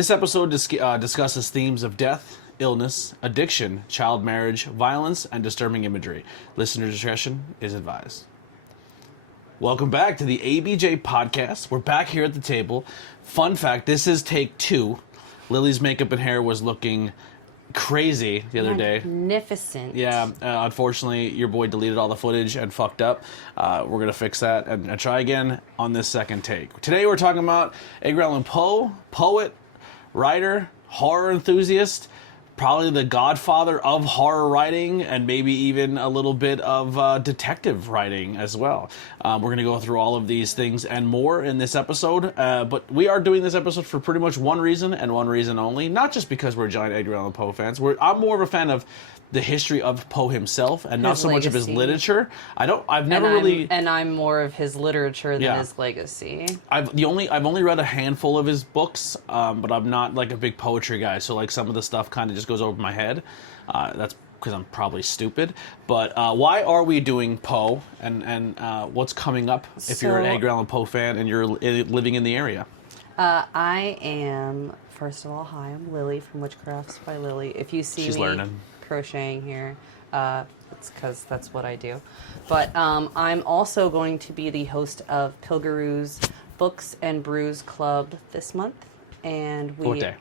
This episode discusses themes of death, illness, addiction, child marriage, violence, and disturbing imagery. Listener discretion is advised. Welcome back to the ABJ podcast. We're back here at the table. Fun fact, this is take 2. Lily's makeup and hair was looking crazy the other day. Magnificent. Yeah, unfortunately, your boy deleted all the footage and fucked up. We're going to fix that and try again on this second take. Today we're talking about Edgar Allan Poe, poet, writer, horror enthusiast, probably the godfather of horror writing, and maybe even a little bit of detective writing as well. We're going to go through all of these things and more in this episode, but we are doing this episode for pretty much one reason and one reason only, not just because we're giant Edgar Allan Poe fans. I'm more of a fan of the history of Poe himself and not so much of his literature. I'm more of his literature than his legacy. I've only read a handful of his books, but I'm not like a big poetry guy, so like some of the stuff kind of just goes over my head. That's because I'm probably stupid. But why are we doing Poe, and what's coming up if you're an Edgar Allan Poe fan and you're living in the area? I am, first of all, hi, I'm Lily from Witchcrafts by Lily. If you see She's me learning. Crocheting here, it's because that's what I do. But I'm also going to be the host of Pilgaru's Books and Brews Club this month. And What day?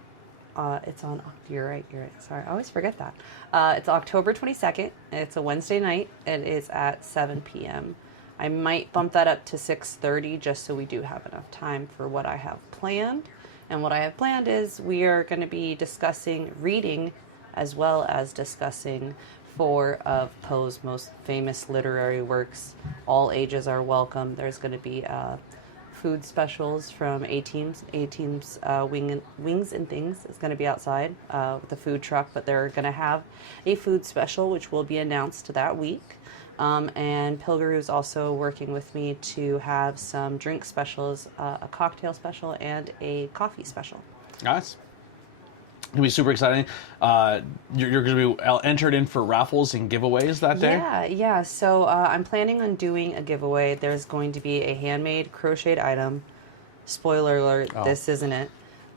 It's on, you're right. Sorry, I always forget that. It's October 22nd. It's a Wednesday night. It is at 7 p.m. I might bump that up to 6:30 just so we do have enough time for what I have planned. And what I have planned is we are going to be discussing reading as well as discussing 4 of Poe's most famous literary works. All ages are welcome. There's going to be food specials from A-Team's. A-Team's Wings and Things is going to be outside with a food truck, but they're going to have a food special which will be announced that week. And Pilgaru's also working with me to have some drink specials, a cocktail special and a coffee special. Nice. It's going to be super exciting. You're going to be entered in for raffles and giveaways that day? Yeah. So I'm planning on doing a giveaway. There's going to be a handmade crocheted item. Spoiler alert, This isn't it.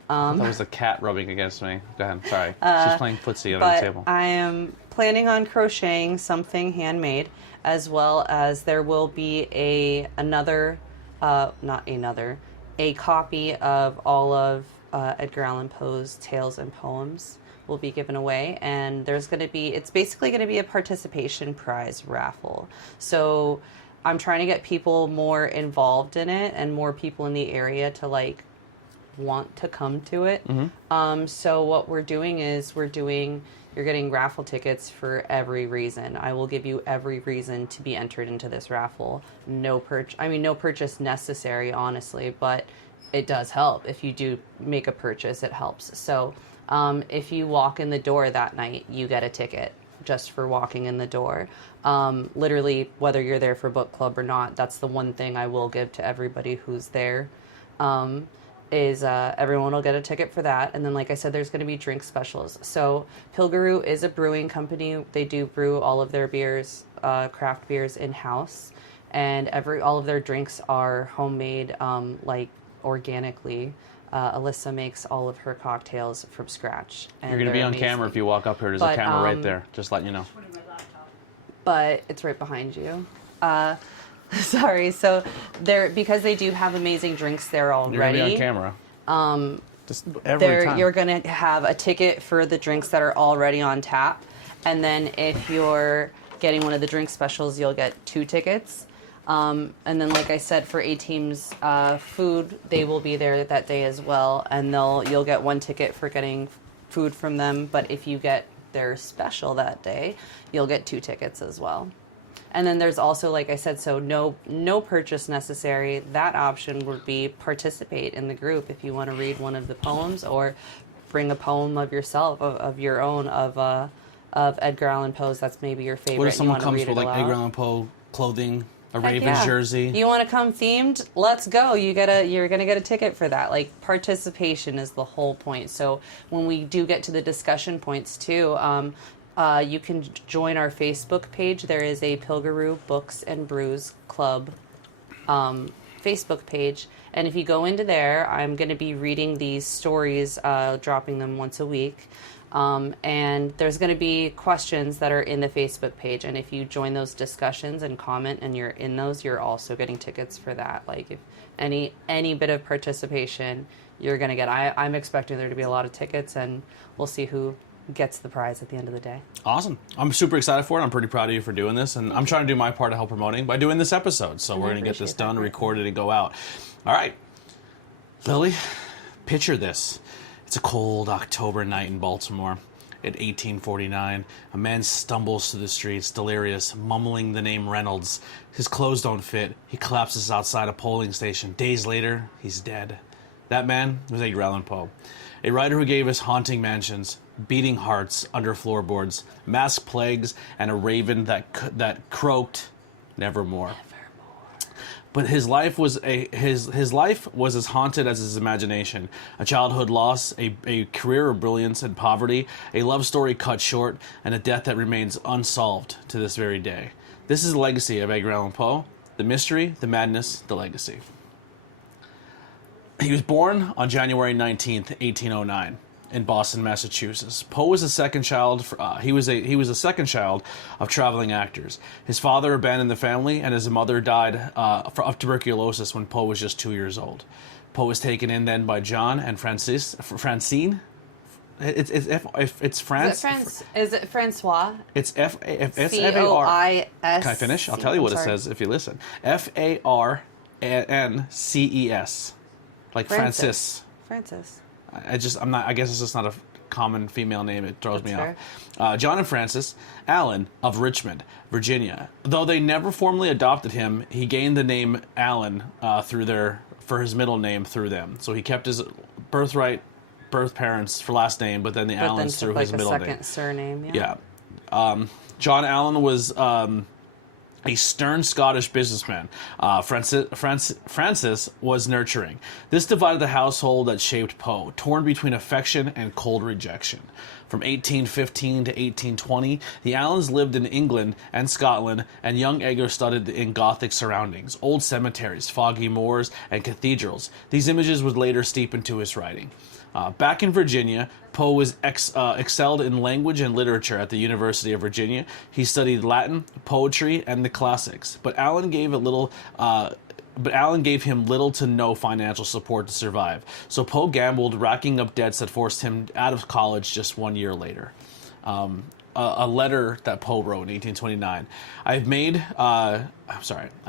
That was a cat rubbing against me. Go ahead, sorry. She's playing footsie under the table. I am planning on crocheting something handmade, as well as there will be a copy of all of Edgar Allan Poe's tales and poems will be given away, and it's basically going to be a participation prize raffle. So I'm trying to get people more involved in it and more people in the area to want to come to it. Mm-hmm. So what we're doing is you're getting raffle tickets for every reason. I will give you every reason to be entered into this raffle. No purchase necessary, honestly, but it does help. If you do make a purchase, it helps. So if you walk in the door that night, you get a ticket just for walking in the door. Literally, whether you're there for book club or not, that's the one thing I will give to everybody who's there. Everyone will get a ticket for that. And then, like I said, there's going to be drink specials. So Pilgaru is a brewing company. They do brew all of their beers, craft beers in-house. And all of their drinks are homemade, organically. Alyssa makes all of her cocktails from scratch. And you're going to be on camera if you walk up here. There's a camera right there. Just letting you know. But it's right behind you. Sorry. So because they do have amazing drinks there already. You're going to be on camera. Just every time. You're going to have a ticket for the drinks that are already on tap. And then if you're getting one of the drink specials, you'll get 2 tickets. And then, like I said, for A-Team's food, they will be there that day as well. And you'll get 1 ticket for getting food from them. But if you get their special that day, you'll get 2 tickets as well. And then there's also, like I said, so no purchase necessary. That option would be participate in the group if you want to read one of the poems or bring a poem of yourself, of your own, of Edgar Allan Poe's. That's maybe your favorite. What if someone comes with Edgar Allan Poe clothing? A Ravens jersey. You want to come themed? Let's go. You're gonna get a ticket for that. Participation is the whole point. So when we do get to the discussion points too, you can join our Facebook page. There is a Pilgaru Books and Brews Club Facebook page. And if you go into there, I'm going to be reading these stories, dropping them once a week. And there's going to be questions that are in the Facebook page. And if you join those discussions and comment and you're in those, you're also getting tickets for that. Like if any bit of participation, you're going to get. I'm expecting there to be a lot of tickets, and we'll see who gets the prize at the end of the day. Awesome. I'm super excited for it. I'm pretty proud of you for doing this, and I'm trying to do my part to help promoting by doing this episode. So we're going to get this done, recorded, and go out. All right. Lily, picture this. It's a cold October night in Baltimore. At 1849, a man stumbles through the streets, delirious, mumbling the name Reynolds. His clothes don't fit. He collapses outside a polling station. Days later, he's dead. That man was Edgar Allan Poe, a writer who gave us haunting mansions, beating hearts under floorboards, masked plagues, and a raven that croaked nevermore. But his life was his life was as haunted as his imagination. A childhood loss, a career of brilliance and poverty, a love story cut short, and a death that remains unsolved to this very day. This is the legacy of Edgar Allan Poe, the mystery, the madness, the legacy. He was born on January 19th, 1809. In Boston, Massachusetts. Poe was the second child. He was a second child of traveling actors. His father abandoned the family, and his mother died of tuberculosis when Poe was just 2 years old. Poe was taken in then by John and Francine. It's France. Is it Francois? It's F-A-R-C-O-I-S. Can I finish? I'll tell you what it says if you listen. F-A-R-N-C-E-S, like Francis. I guess it's just not a common female name. It throws me off. John and Frances Allan of Richmond, Virginia. Though they never formally adopted him, he gained the name Allan for his middle name through them. So he kept his birth parents for last name, but then the Allans through his middle name. Second surname. Yeah. John Allan was a stern Scottish businessman. Francis was nurturing. This divided the household that shaped Poe, torn between affection and cold rejection. From 1815 to 1820, the Allans lived in England and Scotland, and young Edgar studied in Gothic surroundings, old cemeteries, foggy moors, and cathedrals. These images would later steep into his writing. Back in Virginia, Poe was excelled in language and literature at the University of Virginia. He studied Latin, poetry, and the classics. But Allan gave him little to no financial support to survive. So Poe gambled, racking up debts that forced him out of college just 1 year later. A letter that Poe wrote in 1829. I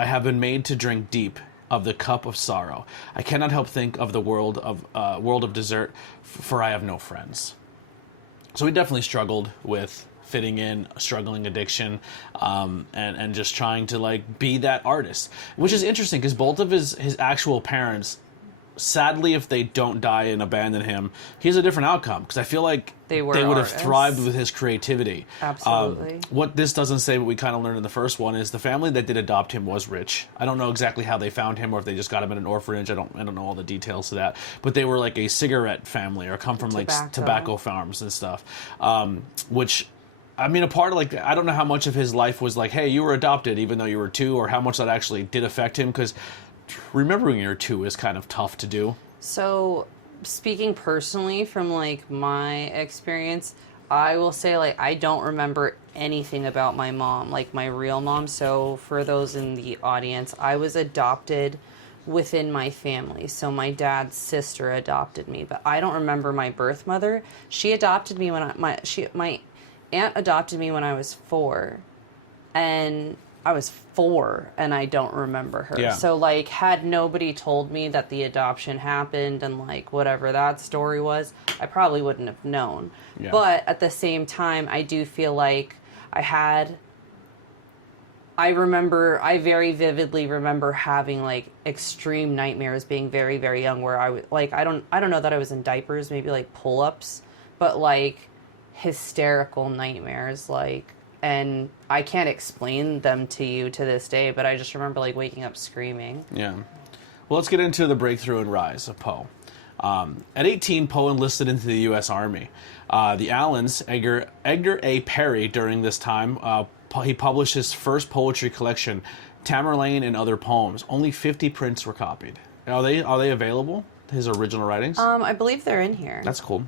have been made to drink deep of the cup of sorrow. I cannot help think of the world of desert, for I have no friends. So he definitely struggled with fitting in, a struggling addiction, and just trying to be that artist, which is interesting because both of his actual parents, sadly, if they don't die and abandon him, he has a different outcome because I feel like they would have thrived with his creativity. Absolutely. What this doesn't say, but we kind of learned in the first one, is the family that did adopt him was rich. I don't know exactly how they found him or if they just got him in an orphanage. I don't know all the details to that, but they were like a cigarette family or come from tobacco farms and stuff, which. I mean, a part of I don't know how much of his life was hey, you were adopted even though you were 2, or how much that actually did affect him, because remembering you're 2 is kind of tough to do. So, speaking personally from my experience, I will say I don't remember anything about my mom, my real mom. So for those in the audience, I was adopted within my family. So my dad's sister adopted me, but I don't remember my birth mother. She adopted me when my aunt adopted me when I was 4, and I was 4 and I don't remember her. Yeah. So had nobody told me that the adoption happened and whatever that story was, I probably wouldn't have known. Yeah. But at the same time, I do feel I very vividly remember having extreme nightmares being very, very young, where I was I don't know that I was in diapers, maybe pull-ups, but hysterical nightmares, and I can't explain them to you to this day, but I just remember waking up screaming. Yeah. Well, let's get into the breakthrough and rise of Poe. At 18, Poe enlisted into the U.S. Army. The Allans, Edgar A. Perry, during this time, he published his first poetry collection, Tamerlane, and other poems. Only 50 prints were copied. Are they available? His original writings? I believe they're in here. That's cool.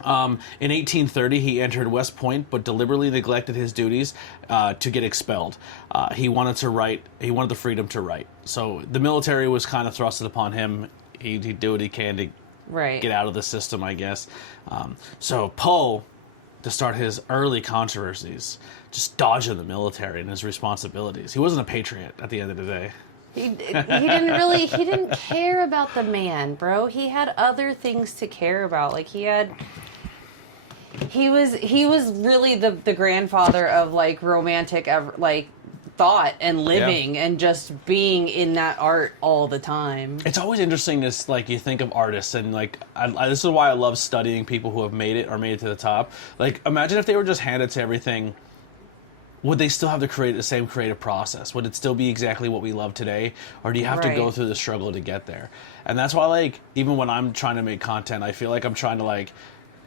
In 1830, he entered West Point, but deliberately neglected his duties to get expelled. He wanted to write. He wanted the freedom to write. So the military was kind of thrusted upon him. He'd do what he can to get out of the system, I guess. So Poe, to start his early controversies, just dodging the military and his responsibilities. He wasn't a patriot at the end of the day. He didn't care about the man, bro. He had other things to care about. Like he was really the grandfather of like romantic like thought and living and just being in that art all the time. It's always interesting this, like, you think of artists and like this is why I love studying people who have made it or made it to the top. Like, imagine if they were just handed to everything. Would they still have to create the same creative process? Would it still be exactly what we love today? Or do you have to go through the struggle to get there? And that's why, like, even when I'm trying to make content, I feel like I'm trying to, like,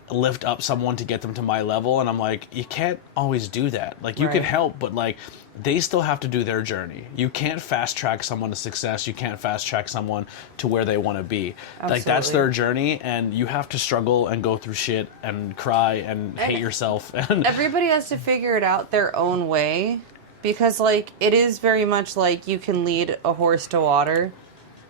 lift up someone to get them to my level. And I'm like, you can't always do that. Like, you can help, but, like, they still have to do their journey. You can't fast track someone to success. You can't fast track someone to where they want to be. Absolutely. Like, that's their journey, and you have to struggle and go through shit and cry and hate yourself. And everybody has to figure it out their own way, because, like, it is very much like you can lead a horse to water,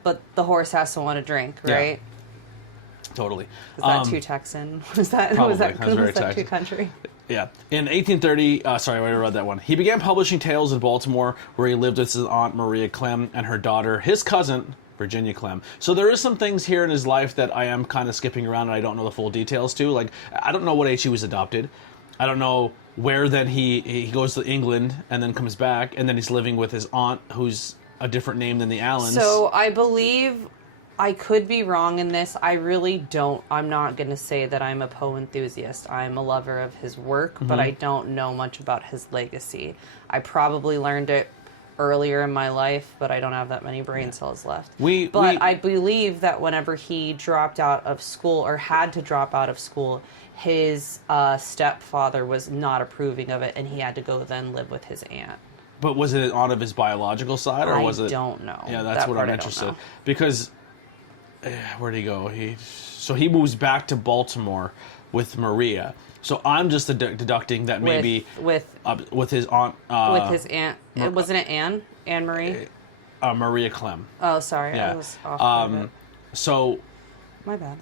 but the horse has to want to drink, right? Yeah. Totally. Was that too Texan? Was that too country? Yeah. In 1830, sorry, I read that one. He began publishing tales in Baltimore, where he lived with his aunt Maria Clem and her daughter, his cousin Virginia Clem. So there is some things here in his life that I am kind of skipping around and I don't know the full details to. Like, I don't know what age he was adopted. I don't know where then he goes to England and then comes back, and then he's living with his aunt, who's a different name than the Allans. So I believe, I could be wrong in this. I'm not going to say that I'm a Poe enthusiast. I'm a lover of his work, but I don't know much about his legacy. I probably learned it earlier in my life, but I don't have that many brain cells left. I believe that whenever he dropped out of school, or had to drop out of school, his stepfather was not approving of it, and he had to go then live with his aunt. But was it on of his biological side, or was it? I don't know. Yeah, that's what I'm interested in. Because where'd he go? He moves back to Baltimore with Maria. So I'm just deducting that maybe with his aunt. With his aunt. Wasn't it Anne? Anne Marie? Maria Clem. Oh, sorry. Yeah. I was off. So. My bad.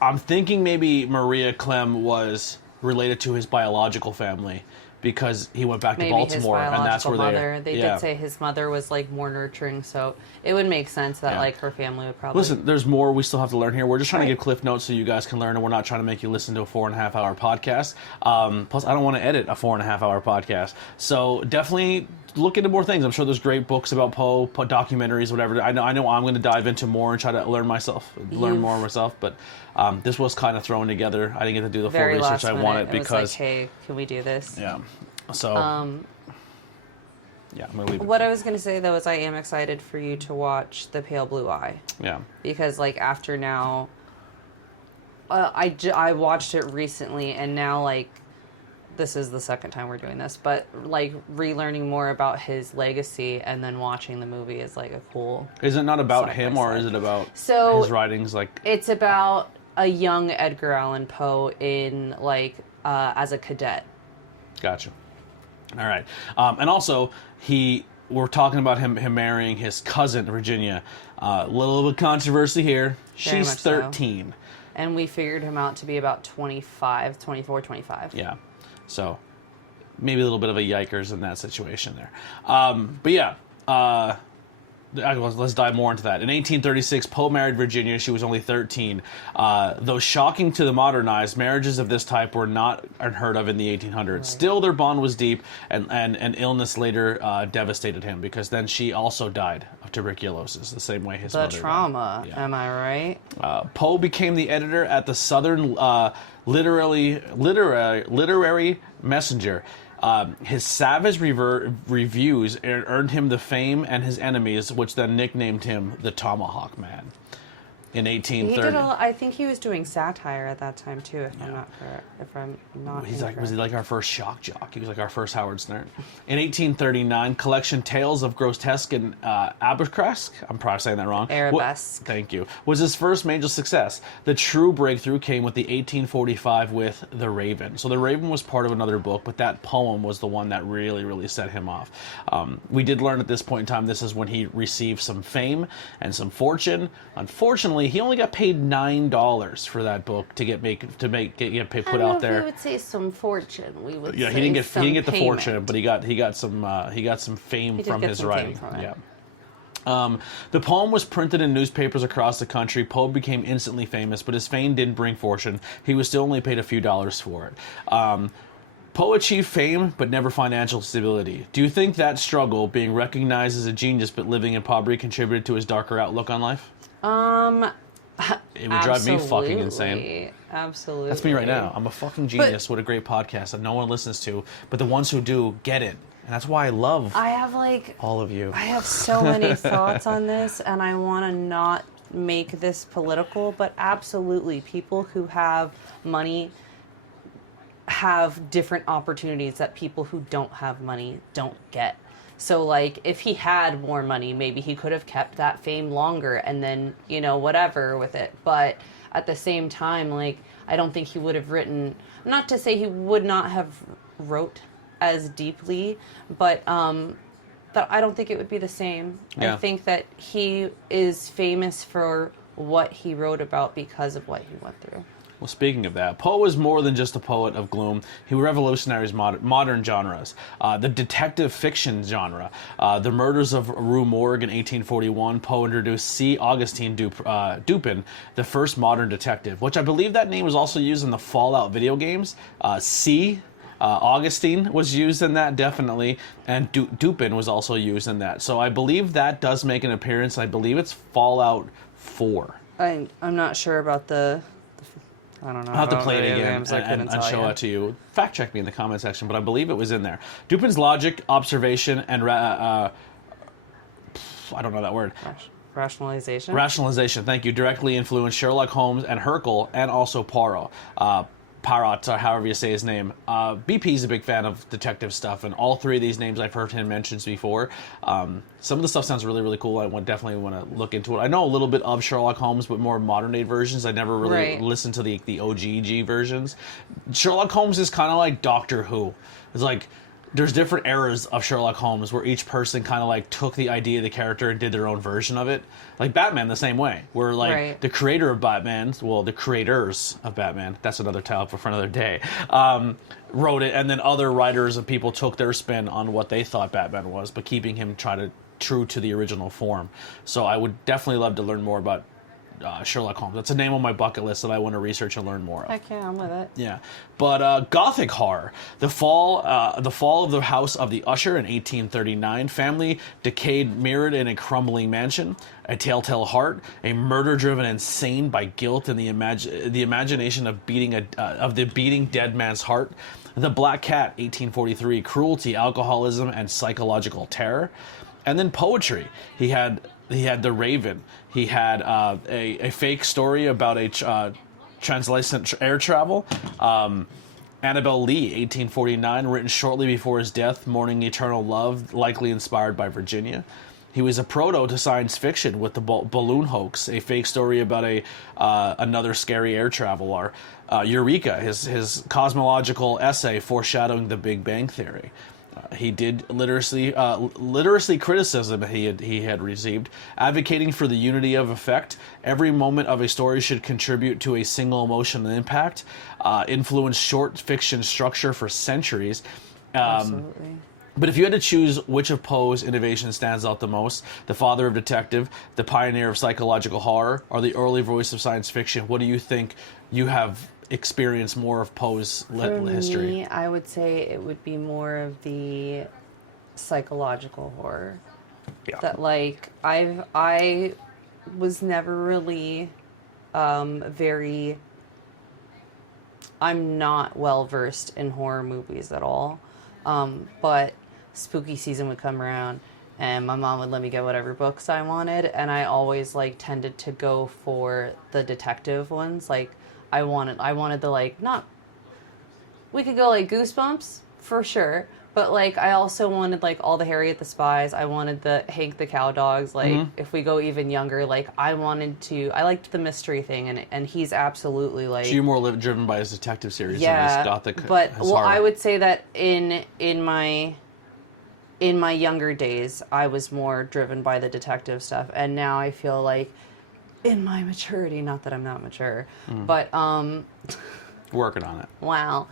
I'm thinking maybe Maria Clem was related to his biological family, because he went back to Baltimore, and that's where they did say his mother was like more nurturing, so it would make sense that like her family would probably. Listen, there's more we still have to learn here. We're just trying to give cliff notes so you guys can learn, and we're not trying to make you listen to a 4.5 hour podcast. Plus, I don't want to edit a 4.5 hour podcast, so definitely look into more things. I'm sure there's great books about Poe, documentaries, whatever. I know I'm going to dive into more and try to learn more myself, but this was kind of thrown together. I didn't get to do the full research I wanted because. It was like, hey, can we do this? Yeah. So. Yeah, I'm going to leave it. What I was going to say, though, is I am excited for you to watch The Pale Blue Eye. Yeah. Because, like, after now, I watched it recently, and now, like, this is the second time we're doing this, but, like, relearning more about his legacy and then watching the movie is, like, a cool... Is it not about him, or is it about his writings? Like, it's about a young Edgar Allan Poe in, like, as a cadet. Gotcha. All right. And also, we're talking about him marrying his cousin, Virginia. Little bit of controversy here. She's 13. So. And we figured him out to be about 24, 25. Yeah. So, maybe a little bit of a yikers in that situation there. But yeah, let's dive more into that. In 1836, Poe married Virginia. She was only 13. Though shocking to the modern eyes, marriages of this type were not unheard of in the 1800s. Right. Still, their bond was deep, and illness later devastated him, because then she also died of tuberculosis, the same way his mother died. The trauma, am I right? Poe became the editor at the Southern Literary Messenger. His savage reviews earned him the fame and his enemies, which then nicknamed him the Tomahawk Man. in He 1830. did I think he was doing satire at that time too, if I'm not correct. If I'm not He's like, was he incorrect. like our first shock jock? He was like our first Howard Stern. In 1839, collection Tales of Grotesque and Arabesque, I'm probably saying that wrong. Arabesque. Thank you. Was his first major success. The true breakthrough came with the 1845 with The Raven. So The Raven was part of another book, but that poem was the one that really, really set him off. We did learn at this point in time, this is when he received some fame and some fortune. Unfortunately, he only got paid $9 for that book to get put out there. We would say some fortune. We would. Yeah, say he didn't get the payment. fortune, but he got some fame He did from get his some writing. fame from it. Yeah. The poem was printed in newspapers across the country. Poe became instantly famous, but his fame didn't bring fortune. He was still only paid a few dollars for it. Poe achieved fame, but never financial stability. Do you think that struggle, being recognized as a genius but living in poverty, contributed to his darker outlook on life? It would drive me fucking insane. Absolutely. That's me right now. I'm a fucking genius with a great podcast that no one listens to, but the ones who do get it. And that's why I love I have all of you. I have so many thoughts on this, and I want to not make this political, but absolutely, people who have money have different opportunities that people who don't have money don't get. So, like, if he had more money, maybe he could have kept that fame longer and then, whatever with it. But at the same time, like, I don't think he would have written, not to say he would not have wrote as deeply, but I don't think it would be the same. Yeah. I think that he is famous for what he wrote about because of what he went through. Well, speaking of that, Poe was more than just a poet of gloom. He revolutionized modern genres. The detective fiction genre. The Murders of Rue Morgue in 1841, Poe introduced C. Augustine Dupin, the first modern detective, which I believe that name was also used in the Fallout video games. Augustine was used in that, definitely, and Dupin was also used in that. So I believe that does make an appearance. I believe it's Fallout 4. I'm not sure about I don't know. I'll have to play it again and show it to you. Fact check me in the comment section, but I believe it was in there. Dupin's logic, observation, and I don't know that word. Rationalization. Rationalization, thank you. Directly influenced Sherlock Holmes and Hercule, and also Poirot. Parrot, or however you say his name. BP's a big fan of detective stuff, and all three of these names I've heard him mention before. Some of the stuff sounds really, really cool. I definitely want to look into it. I know a little bit of Sherlock Holmes, but more modern-day versions. I never really listened to the OGG versions. Sherlock Holmes is kind of like Doctor Who. It's like there's different eras of Sherlock Holmes where each person kind of like took the idea of the character and did their own version of it. Like Batman, the same way. Where like the creator of Batman, well, the creators of Batman, that's another topic for another day, wrote it, and then other writers and people took their spin on what they thought Batman was, but keeping him true to the original form. So I would definitely love to learn more about Sherlock Holmes. That's a name on my bucket list that I want to research and learn more of. Heck yeah, I'm with it. Yeah, but Gothic horror. The fall of the House of the Usher in 1839. Family decayed, mirrored in a crumbling mansion. A telltale heart. A murder driven insane by guilt and the imagination of the beating dead man's heart. The Black Cat, 1843. Cruelty, alcoholism, and psychological terror. And then poetry. He had The Raven. He had a fake story about a translucent air travel. Annabelle Lee, 1849, written shortly before his death, Mourning Eternal Love, likely inspired by Virginia. He was a proto to science fiction with the balloon hoax, a fake story about another scary air traveler. Eureka, his cosmological essay foreshadowing the Big Bang Theory. He did literacy criticism he had received, advocating for the unity of effect. Every moment of a story should contribute to a single emotional impact. Influenced short fiction structure for centuries. Absolutely. But if you had to choose which of Poe's innovations stands out the most, the father of detective, the pioneer of psychological horror, or the early voice of science fiction, what do you think you have experienced more of Poe's history? For me, I would say it would be more of the psychological horror. Yeah. That like I was never really I'm not well versed in horror movies at all. But spooky season would come around and my mom would let me get whatever books I wanted, and I always like tended to go for the detective ones. Like I wanted the like not. We could go like Goosebumps for sure, but like I also wanted like all the Harriet the Spies. I wanted the Hank the Cowdogs. Like if we go even younger, like I liked the mystery thing, and he's absolutely like. So you're more driven by his detective series Yeah, than his gothic. But his well, horror. I would say that in my younger days, I was more driven by the detective stuff, and now I feel like in my maturity, not that I'm not mature, but working on it. wow.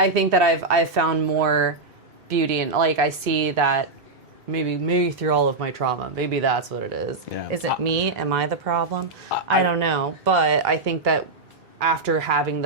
I think that I've found more beauty in, like, I see that maybe through all of my trauma, maybe that's what it is. Yeah. Is it me? Am I the problem? I don't know. But I think that after having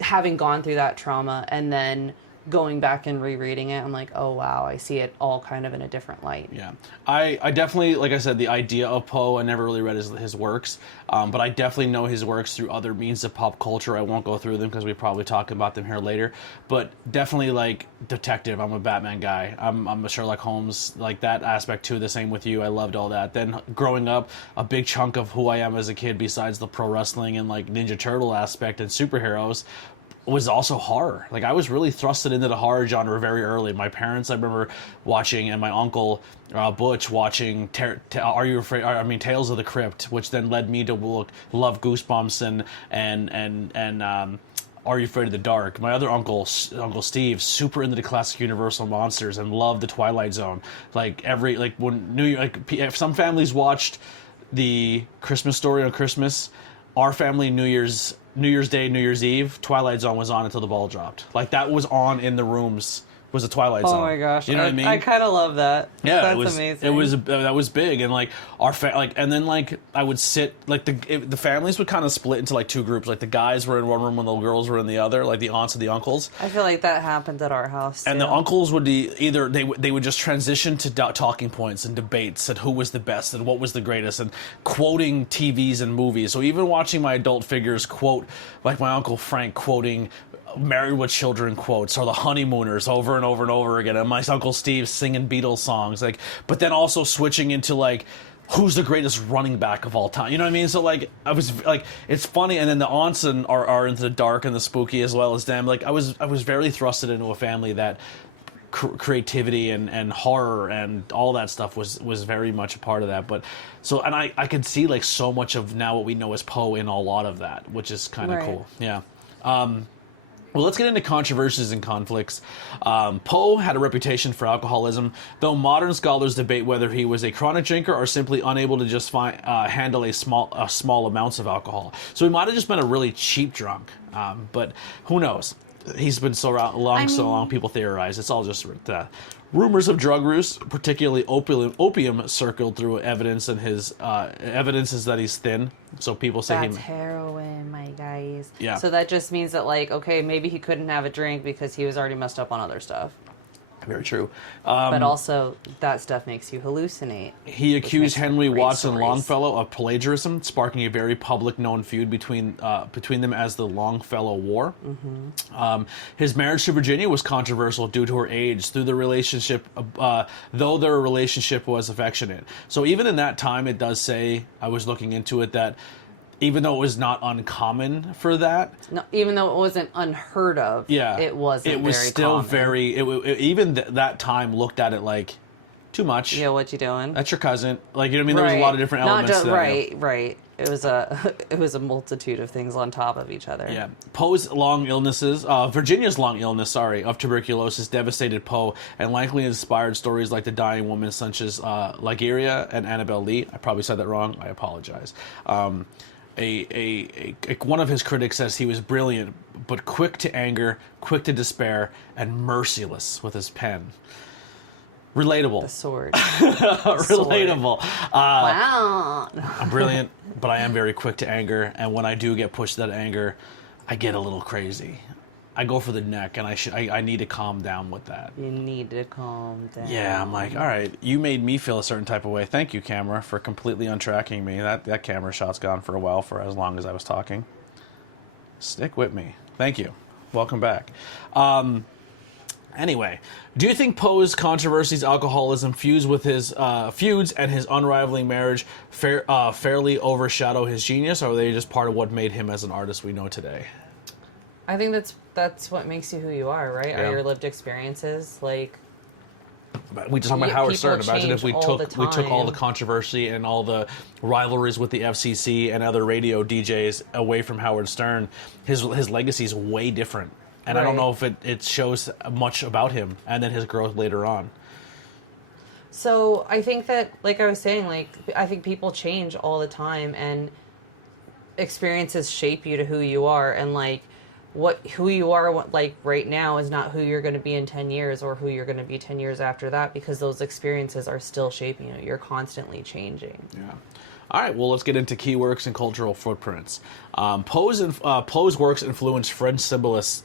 having gone through that trauma and then going back and rereading it, I'm like, oh wow, I see it all kind of in a different light. Yeah, I definitely, like I said, the idea of Poe, I never really read his works, but I definitely know his works through other means of pop culture. I won't go through them because we probably talk about them here later, but definitely like detective. I'm a Batman guy. I'm a Sherlock Holmes, like that aspect too. The same with you. I loved all that. Then growing up, a big chunk of who I am as a kid, besides the pro wrestling and like Ninja Turtle aspect and superheroes, was also horror. Like I was really thrusted into the horror genre very early. My parents, I remember watching, and my uncle Butch watching Are You Afraid? I mean Tales of the Crypt, which then led me to love Goosebumps and Are You Afraid of the Dark. My other Uncle Steve, super into the classic Universal monsters and loved the Twilight Zone. Like if some families watched the Christmas Story on Christmas, our family New Year's Day, New Year's Eve, Twilight Zone was on until the ball dropped. Like that was on in the rooms. Was a Twilight Zone. Oh my gosh! You know what I mean? I kind of love that. Yeah, that's amazing. That was big, and like and then like I would sit like the families would kind of split into like two groups. Like the guys were in one room and the girls were in the other. Like the aunts and the uncles. I feel like that happened at our house too. And the uncles would be either they would just transition to talking points and debates and who was the best and what was the greatest and quoting TVs and movies. So even watching my adult figures quote, like my Uncle Frank quoting Married with Children quotes or the Honeymooners over and over and over again, and my Uncle Steve singing Beatles songs, like, but then also switching into like who's the greatest running back of all time, you know what I mean? So like I was like, it's funny, and then the aunts are into the dark and the spooky as well as them. Like I was very thrusted into a family that creativity and horror and all that stuff was very much a part of that. But so, and I could see like so much of now what we know as Poe in a lot of that, which is kind of cool. Yeah. Well, let's get into controversies and conflicts. Poe had a reputation for alcoholism, though modern scholars debate whether he was a chronic drinker or simply unable to just handle small amounts of alcohol. So he might have just been a really cheap drunk, but who knows? He's been so long, people theorize. It's all just rumors of drug use, particularly opium circled through evidence, and his evidence is that he's thin. So people say that's heroin, my guys. Yeah. So that just means that, like, okay, maybe he couldn't have a drink because he was already messed up on other stuff. Very true. But also, that stuff makes you hallucinate. He accused Henry Watson stories. Longfellow of plagiarism, sparking a very public known feud between them as the Longfellow War. Mm-hmm. His marriage to Virginia was controversial due to her age, though their relationship was affectionate. So even in that time, it does say, I was looking into it, that even though it was not uncommon for that, no, even though it wasn't unheard of, yeah, it wasn't. It was very still common. very. Even that time looked at it like too much. Yeah, what you doing? That's your cousin. Like, you know what I mean? There was a lot of different elements. Not just, right. It was a multitude of things on top of each other. Yeah. Poe's long illnesses, Virginia's long illness, of tuberculosis devastated Poe and likely inspired stories like The Dying Woman, such as Ligeia and Annabelle Lee. I probably said that wrong. I apologize. One of his critics says he was brilliant, but quick to anger, quick to despair, and merciless with his pen. Relatable. The sword. Relatable. Wow. I'm brilliant, but I am very quick to anger, and when I do get pushed to that anger, I get a little crazy. I go for the neck, and I need to calm down with that. You need to calm down. Yeah, I'm like, all right, you made me feel a certain type of way. Thank you, camera, for completely untracking me. That camera shot's gone for a while, for as long as I was talking. Stick with me. Thank you. Welcome back. Anyway, do you think Poe's controversies, alcoholism, feuds and his unrivaling marriage fairly overshadow his genius, or are they just part of what made him as an artist we know today? I think that's what makes you who you are, right? Yeah. Are your lived experiences. Like, we just talked about Howard Stern. people Imagine if we change all the took all the time. controversy and all the rivalries with the FCC and other radio DJs away from Howard Stern. His legacy is way different, and I don't Right. know if it shows much about him and then his growth later on. So I think that, like I was saying, like I think people change all the time, and experiences shape you to who you are, and like who you are like right now is not who you're going to be in 10 years or who you're going to be 10 years after that, because those experiences are still shaping you. You're constantly changing. Yeah. All right, well, let's get into key works and cultural footprints. Poe's works influenced French symbolists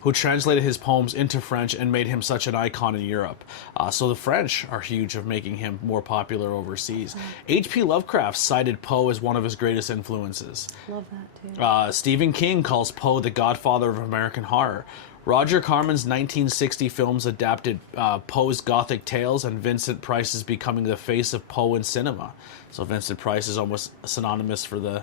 who translated his poems into French and made him such an icon in Europe. So the French are huge of making him more popular overseas. H.P. Lovecraft cited Poe as one of his greatest influences. Love that too. Stephen King calls Poe the godfather of American horror. Roger Corman's 1960 films adapted Poe's Gothic tales, and Vincent Price is becoming the face of Poe in cinema. So Vincent Price is almost synonymous for the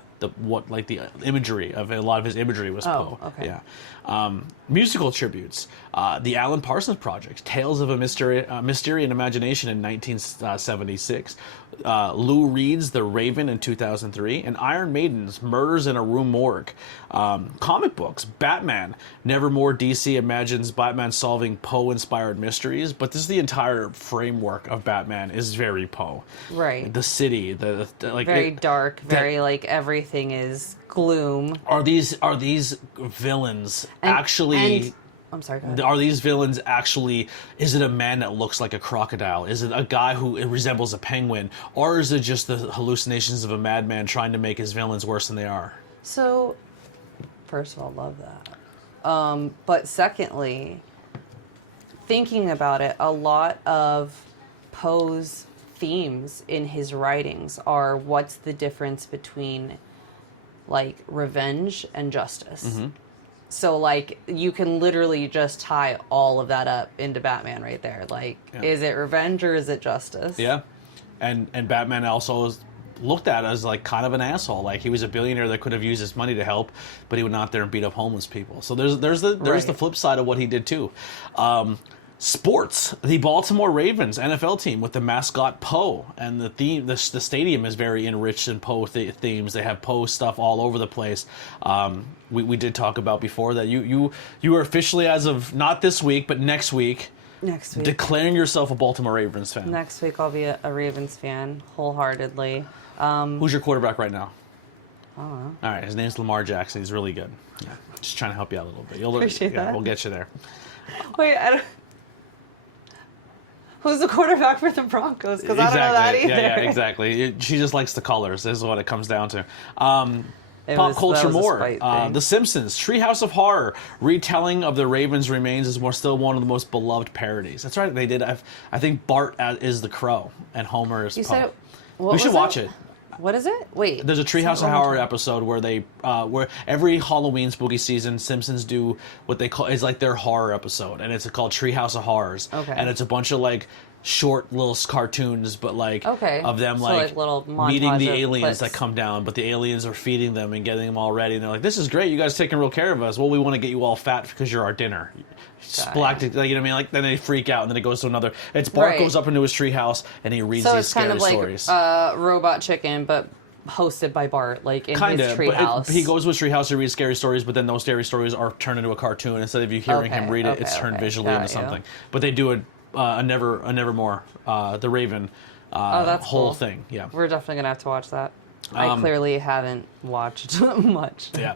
imagery of a lot of his imagery was Poe. Okay. Yeah. Musical tributes: the Alan Parsons Project, Tales of a Mystery and Imagination in 1976. Lou Reed's The Raven in 2003, and Iron Maiden's Murders in a Rue Morgue. Comic books: Batman. Nevermore DC imagines Batman solving Poe-inspired mysteries, but this is the entire framework of Batman is very Poe. Right. The city, the like Very dark, very like everything is gloom. Are these villains actually? And, I'm sorry. Go ahead. Are these villains actually? Is it a man that looks like a crocodile? Is it a guy who resembles a penguin, or is it just the hallucinations of a madman trying to make his villains worse than they are? So, first of all, love that. But secondly, thinking about it, a lot of Poe's themes in his writings are what's the difference between like revenge and justice. Mm-hmm. So like you can literally just tie all of that up into Batman right there. Like, is it revenge or is it justice? Yeah, and Batman also is looked at as like kind of an asshole. Like he was a billionaire that could have used his money to help, but he went out there and beat up homeless people. So there's the flip side of what he did too. Sports: the Baltimore Ravens NFL team with the mascot Poe, and the stadium is very enriched in Poe themes. They have Poe stuff all over the place. We did talk about before that you are officially, as of not this week but next week, declaring yourself a Baltimore Ravens fan. Next week I'll be a Ravens fan wholeheartedly. Who's your quarterback right now? I don't know. All right, his name's Lamar Jackson. He's really good. Yeah, just trying to help you out a little bit. Appreciate that. We'll get you there. Wait, who's the quarterback for the Broncos? Because I don't know that either. Yeah, exactly. She just likes the colors. This is what it comes down to. Pop culture that was a more. spite thing. The Simpsons, Treehouse of Horror, retelling of the Ravens remains is still one of the most beloved parodies. That's right. They did. I think Bart is the Crow and Homer is. You Poe. said what We should was watch it? it. What is it? Wait. There's a Treehouse of Horror episode where they, where every Halloween spooky season, Simpsons do what they call, it's like their horror episode, and it's called Treehouse of Horrors. Okay. And it's a bunch of like short little cartoons, but like of them So, like little meeting the montage of aliens clips. that come down, but the aliens are feeding them and getting them all ready, and they're like, "This is great, you guys taking real care of us. Well, we want to get you all fat because you're our dinner." Like, you know what I mean? Like, then they freak out, and then it goes to another. It's Bart goes up into his treehouse and he reads So these it's scary kind of like stories. Robot Chicken, but hosted by Bart, like in Kind his of, treehouse. he goes to his treehouse to read scary stories, but then those scary stories are turned into a cartoon. Instead of you hearing him read it, it's turned visually into something. But they do a Nevermore, the Raven, that's whole cool. thing. Yeah, We're definitely gonna have to watch that. I clearly haven't watched much. yeah,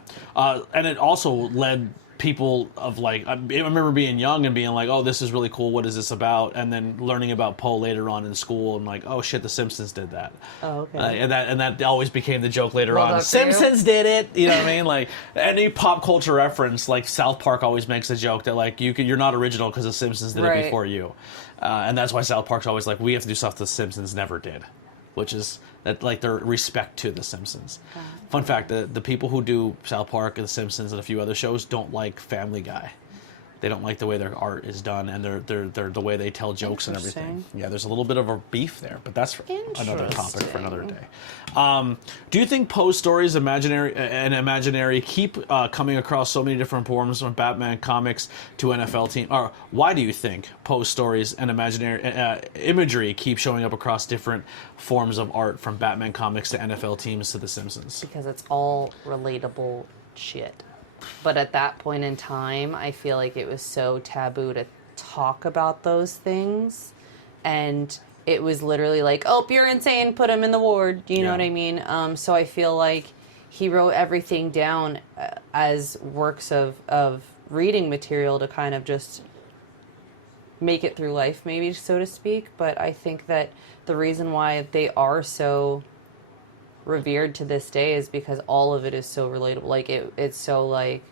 and it also led people of like I remember being young and being like, oh, this is really cool, what is this about, and then learning about Poe later on in school and like, oh shit, the Simpsons did that. Oh, okay. And that always became the joke later Well, on. that's you. Simpsons did it. You know what I mean? Like any pop culture reference, like South Park always makes a joke that like you're not original because the Simpsons did it before you, and that's why South Park's always like, we have to do stuff the Simpsons never did, which is that like their respect to the Simpsons. Fun fact: the people who do South Park and the Simpsons and a few other shows don't like Family Guy. they don't like the way their art is done and they're the way they tell jokes and everything. Interesting. Yeah, there's a little bit of a beef there, but that's another topic for another day. Do you think Poe's stories, imaginary, keep coming across so many different forms from Batman comics to NFL team? Or why do you think Poe's stories and imaginary imagery keep showing up across different forms of art from Batman comics to NFL teams to The Simpsons? Because it's all relatable shit. But at that point in time, I feel like it was so taboo to talk about those things. And it was literally like, oh, you're insane, put him in the ward. You know what I mean? So I feel like he wrote everything down as works of reading material to kind of just make it through life, maybe, so to speak. But I think that the reason why they are so revered to this day is because all of it is so relatable. Like it's so like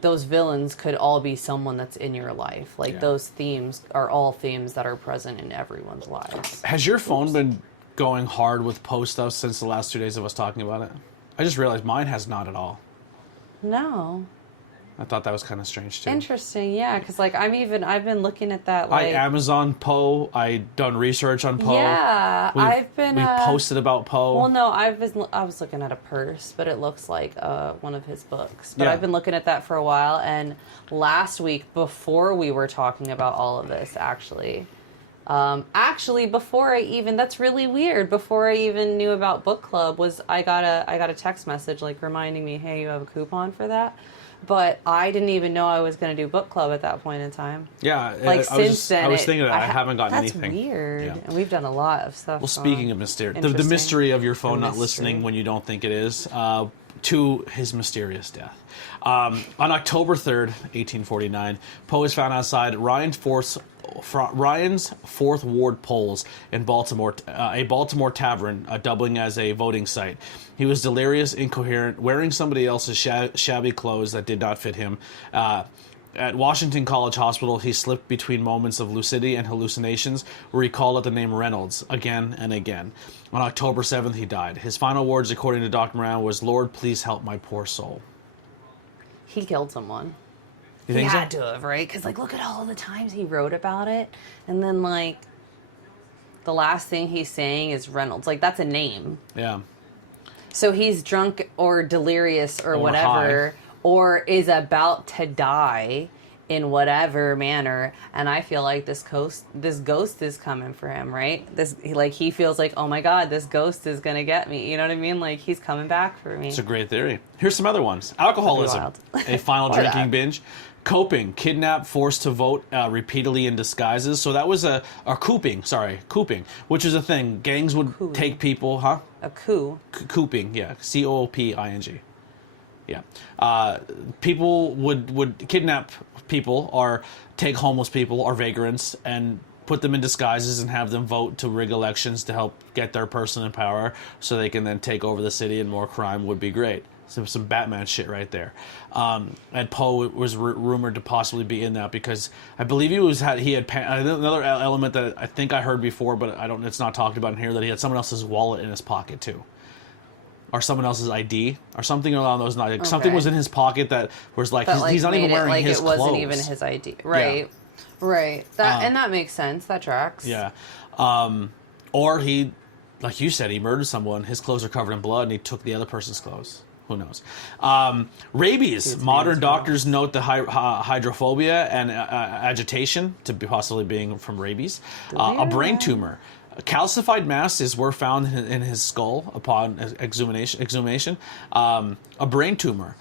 those villains could all be someone that's in your life. Like those themes are all themes that are present in everyone's lives. Has your phone been going hard with Poe stuff since the last 2 days of us talking about it? I just realized mine has not at all. No. I thought that was kind of strange too. Interesting, yeah, because like I've been looking at that. Like, I Amazon Poe. I done research on Poe. Yeah, we posted about Poe. Well, no, I was looking at a purse, but it looks like one of his books. But I've been looking at that for a while, and last week before we were talking about all of this, actually before I even, that's really weird. Before I even knew about book club, I got a text message like reminding me, hey, you have a coupon for that. But I didn't even know I was going to do book club at that point in time. Yeah. Like since then. I was thinking that I haven't gotten that's anything. That's weird. Yeah. And we've done a lot of stuff. Well, speaking of mystery, the mystery of your phone not listening when you don't think it is, to his mysterious death. On October 3rd, 1849, Poe is found outside Ryan's Fourth Ward polls in Baltimore, a Baltimore tavern, doubling as a voting site. He was delirious, incoherent, wearing somebody else's shabby clothes that did not fit him. At Washington College Hospital, he slipped between moments of lucidity and hallucinations where he called out the name Reynolds again and again. On October 7th, he died. His final words, according to Dr. Moran, was, "Lord, please help my poor soul." He killed someone. You think he had to have, right? Because, like, look at all the times he wrote about it. And then, like, the last thing he's saying is Reynolds. Like, that's a name. Yeah. So he's drunk or delirious or whatever, or is about to die in whatever manner. And I feel like this ghost is coming for him, right? He feels like, oh my God, this ghost is going to get me. You know what I mean? Like, he's coming back for me. It's a great theory. Here's some other ones. Alcoholism, a final drinking binge. Coping, kidnapped, forced to vote repeatedly in disguises. So that was a cooping, which is a thing. Gangs would take people, huh? A coup. Cooping, yeah. COOPING. Yeah. People would kidnap people or take homeless people or vagrants and put them in disguises and have them vote to rig elections to help get their person in power so they can then take over the city and more crime would be great. So some Batman shit right there. And Poe was rumored to possibly be in that because I believe he had another element that I think I heard before, but it's not talked about in here, that he had someone else's wallet in his pocket too. Or someone else's ID, or something along those lines. Like something was in his pocket that was like, he's not even wearing his clothes. It wasn't even his ID. Right. Yeah. Right. And that makes sense. That tracks. Yeah. Or he, like you said, he murdered someone, his clothes are covered in blood, and he took the other person's clothes. Who knows? Rabies. Modern doctors note the hydrophobia and agitation to be possibly being from rabies. A brain tumor. Calcified masses were found in his skull upon exhumation. A brain tumor.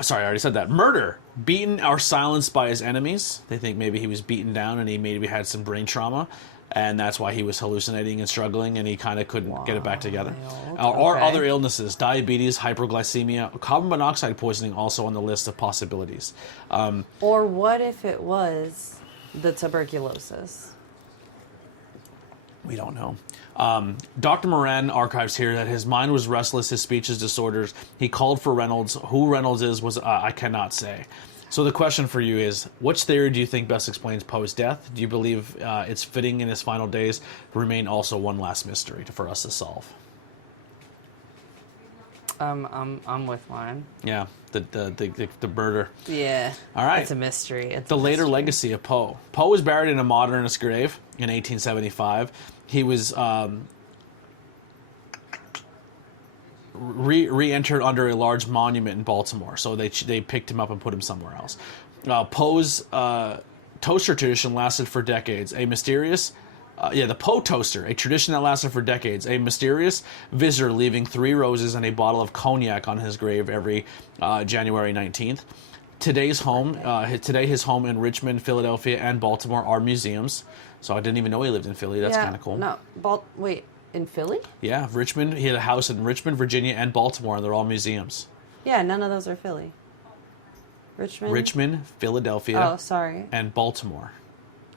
Sorry, I already said that. Murder. Beaten or silenced by his enemies. They think maybe he was beaten down and he maybe had some brain trauma. And that's why he was hallucinating and struggling, and he kind of couldn't get it back together. Or other illnesses, diabetes, hyperglycemia, carbon monoxide poisoning also on the list of possibilities. Or what if it was the tuberculosis? We don't know. Dr. Moran archives here that his mind was restless, his speech is disorders. He called for Reynolds. Who Reynolds is was I cannot say. So the question for you is, which theory do you think best explains Poe's death? Do you believe it's fitting in his final days to remain also one last mystery for us to solve? I'm with mine. Yeah, the murder. Yeah. All right. It's a mystery. It's The a later mystery. legacy of Poe. Poe was buried in a modernist grave in 1875. He was re-entered under a large monument in Baltimore, so they picked him up and put him somewhere else. Poe's toaster tradition lasted for decades. The Poe toaster, a tradition that lasted for decades. A mysterious visitor leaving 3 roses and a bottle of cognac on his grave every January 19th. Today his home in Richmond, Philadelphia, and Baltimore are museums. So I didn't even know he lived in Philly. That's kind of cool. No, wait, in Philly? Yeah, Richmond. He had a house in Richmond, Virginia, and Baltimore, and they're all museums. Yeah, none of those are Philly. Richmond, Philadelphia, Oh, sorry. and Baltimore.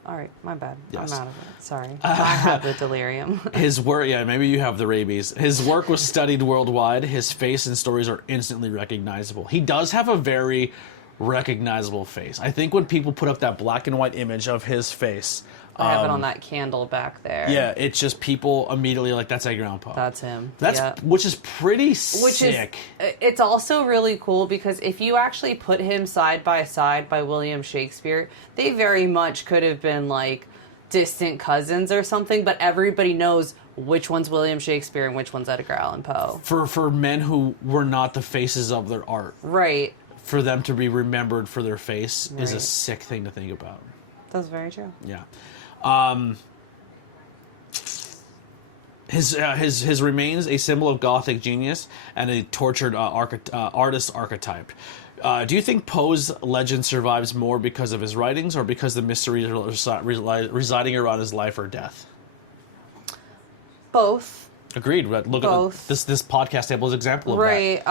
All right, my bad. Yes. I'm out of it. Sorry. I have the delirium. His work, maybe you have the rabies. His work was studied worldwide. His face and stories are instantly recognizable. He does have a very recognizable face. I think when people put up that black and white image of his face, I have it on that candle back there. yeah, it's just people immediately like, that's Edgar Allan Poe. That's him. Which is pretty sick. It's also really cool because if you actually put him side by side by William Shakespeare, they very much could have been like distant cousins or something, but everybody knows which one's William Shakespeare and which one's Edgar Allan Poe. For men who were not the faces of their art. Right. For them to be remembered for their face is a Right. sick thing to think about. That's very true. Yeah. His remains a symbol of Gothic genius and a tortured artist archetype. Do you think Poe's legend survives more because of his writings or because the mysteries residing around his life or death? Both. Agreed. But look Both. at this podcast table is an example of Right.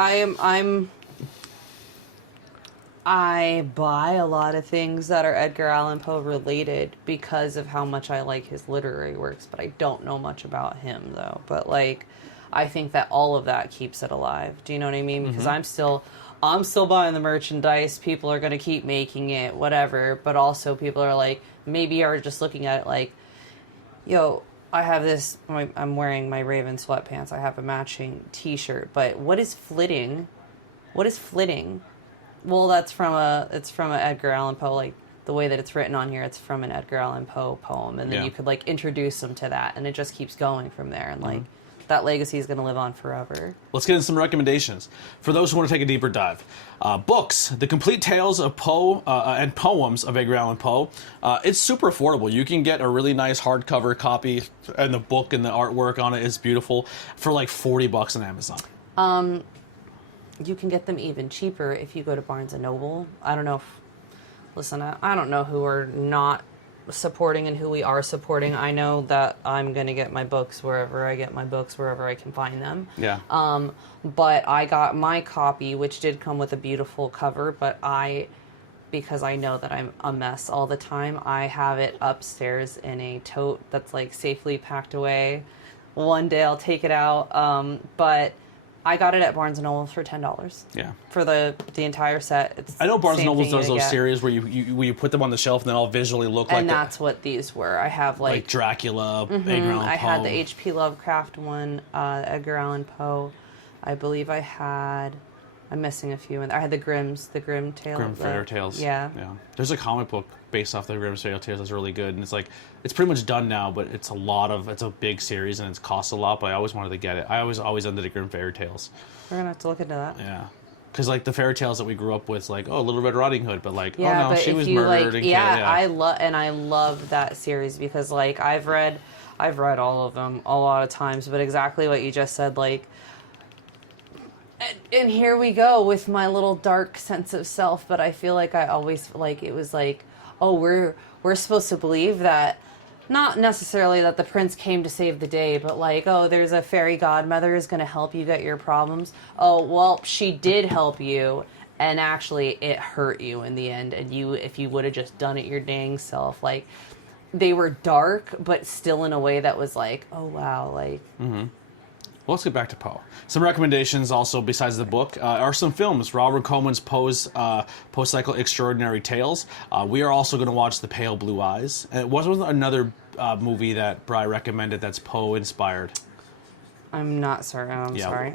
I buy a lot of things that are Edgar Allan Poe related because of how much I like his literary works, but I don't know much about him though. But like, I think that all of that keeps it alive. Do you know what I mean? Because I'm still buying the merchandise. People are going to keep making it, whatever. But also people are like, maybe are just looking at it like, yo, I have this, I'm wearing my Raven sweatpants. I have a matching t-shirt, but what is flitting? What is flitting? Well, it's from a Edgar Allan Poe, like the way that it's written on here, it's from an Edgar Allan Poe poem. And then you could like introduce them to that and it just keeps going from there. And like that legacy is going to live on forever. Let's get into some recommendations. For those who want to take a deeper dive. Books, The Complete Tales of Poe and Poems of Edgar Allan Poe. It's super affordable. You can get a really nice hardcover copy and the book and the artwork on it is beautiful for like $40 on Amazon. You can get them even cheaper if you go to Barnes & Noble. I don't know I don't know who we're not supporting and who we are supporting. I know that I'm going to get my books wherever I get my books, wherever I can find them. Yeah. But I got my copy, which did come with a beautiful cover, but because I know that I'm a mess all the time, I have it upstairs in a tote that's like safely packed away. One day I'll take it out. But I got it at Barnes & Noble for $10. Yeah. For the entire set. I know Barnes & same Noble thing does you those get. series where you put them on the shelf and they all visually look And like that's what these were. I have like Dracula, Edgar Allan Poe. I had the H.P. Lovecraft one, Edgar Allan Poe. I believe I had... I'm missing a few. I had the Grimm Tales. Grimm Fairy Tales. Yeah. There's a comic book based off the Grimm Fairy Tales that's really good, and it's pretty much done now, but it's a big series and it costs a lot. But I always wanted to get it. I always under the Grimm Fairy Tales. We're gonna have to look into that. Yeah. Because like the fairy tales that we grew up with, like Little Red Riding Hood, but like Yeah, but she if was you murdered and killed. Yeah, I love that series because like I've read all of them a lot of times, but exactly what you just said, like. And here we go with my little dark sense of self, but I feel like I always like it was like, oh, we're supposed to believe that, not necessarily that the prince came to save the day, but like, oh, there's a fairy godmother who's going to help you get your problems. Oh, well, she did help you, and actually it hurt you in the end, and if you would have just done it your dang self, like, they were dark, but still in a way that was like, oh wow, like. Mm-hmm. Well, let's get back to Poe. Some recommendations also besides the book are some films. Robert Coleman's Poe's post-cycle Extraordinary Tales. We are also going to watch The Pale Blue Eyes. And it wasn't another movie that Bri recommended that's Poe inspired. I'm not sorry. I'm sorry.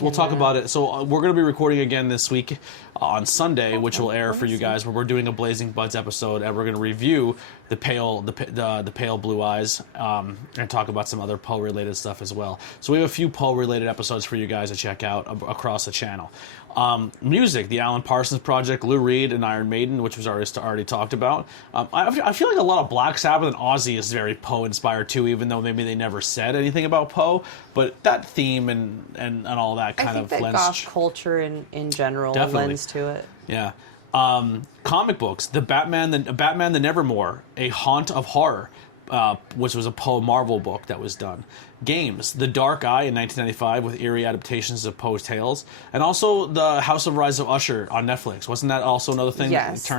We'll talk about it. So we're going to be recording again this week on Sunday, which will air for you guys. Where we're doing a Blazing Buds episode, and we're going to review the Pale Blue Eyes, and talk about some other Poe related stuff as well. So we have a few Poe related episodes for you guys to check out across the channel. Music, the Alan Parsons Project, Lou Reed and Iron Maiden, which was already talked about. I feel like a lot of Black Sabbath and Ozzy is very Poe inspired too, even though maybe they never said anything about Poe. But that theme and all that kind of lends. I think that goth culture in general lends to it. Yeah. Comic books, the Batman the Nevermore, A Haunt of Horror, which was a Poe Marvel book that was done. Games, The Dark Eye in 1995 with eerie adaptations of Poe's tales, and also the House of Rise of Usher on Netflix. Wasn't that also another thing? Yes,